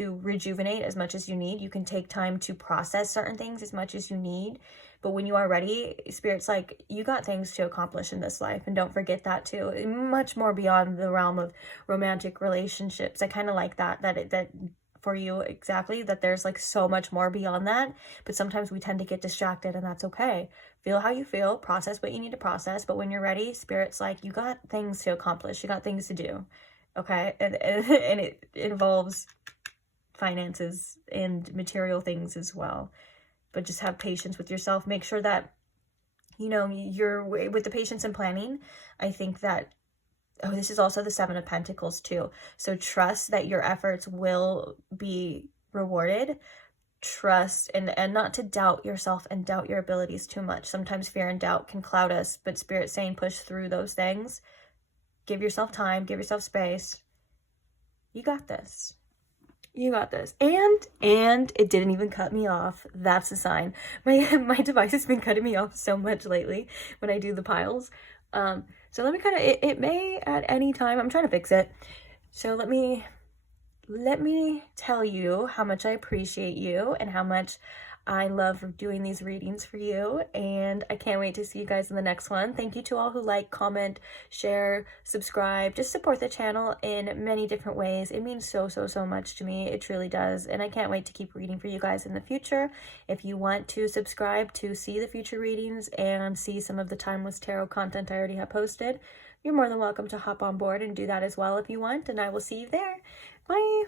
rejuvenate as much as you need. You can take time to process certain things as much as you need. But when you are ready, Spirit's like, you got things to accomplish in this life. And don't forget that too. Much more beyond the realm of romantic relationships. I kind of like that for you, exactly, that there's like so much more beyond that. But sometimes we tend to get distracted, and that's okay. Feel how you feel, process what you need to process. But when you're ready, Spirit's like, you got things to accomplish. You got things to do. Okay, and it involves finances and material things as well. But just have patience with yourself. Make sure that, you know, you're with the patience and planning. I think that, oh, this is also the 7 of Pentacles too. So trust that your efforts will be rewarded. Trust and not to doubt yourself and doubt your abilities too much. Sometimes fear and doubt can cloud us, but Spirit's saying push through those things. Give yourself time, give yourself space. You got this. You got this. And it didn't even cut me off. That's a sign. My device has been cutting me off so much lately when I do the piles. So let me kind of, it may at any time, I'm trying to fix it. So let me tell you how much I appreciate you and how much I love doing these readings for you, and I can't wait to see you guys in the next one. Thank you to all who like, comment, share, subscribe, just support the channel in many different ways. It means so much to me. It truly does, and I can't wait to keep reading for you guys in the future. If you want to subscribe to see the future readings and see some of the timeless tarot content I already have posted, you're more than welcome to hop on board and do that as well if you want, and I will see you there. Bye!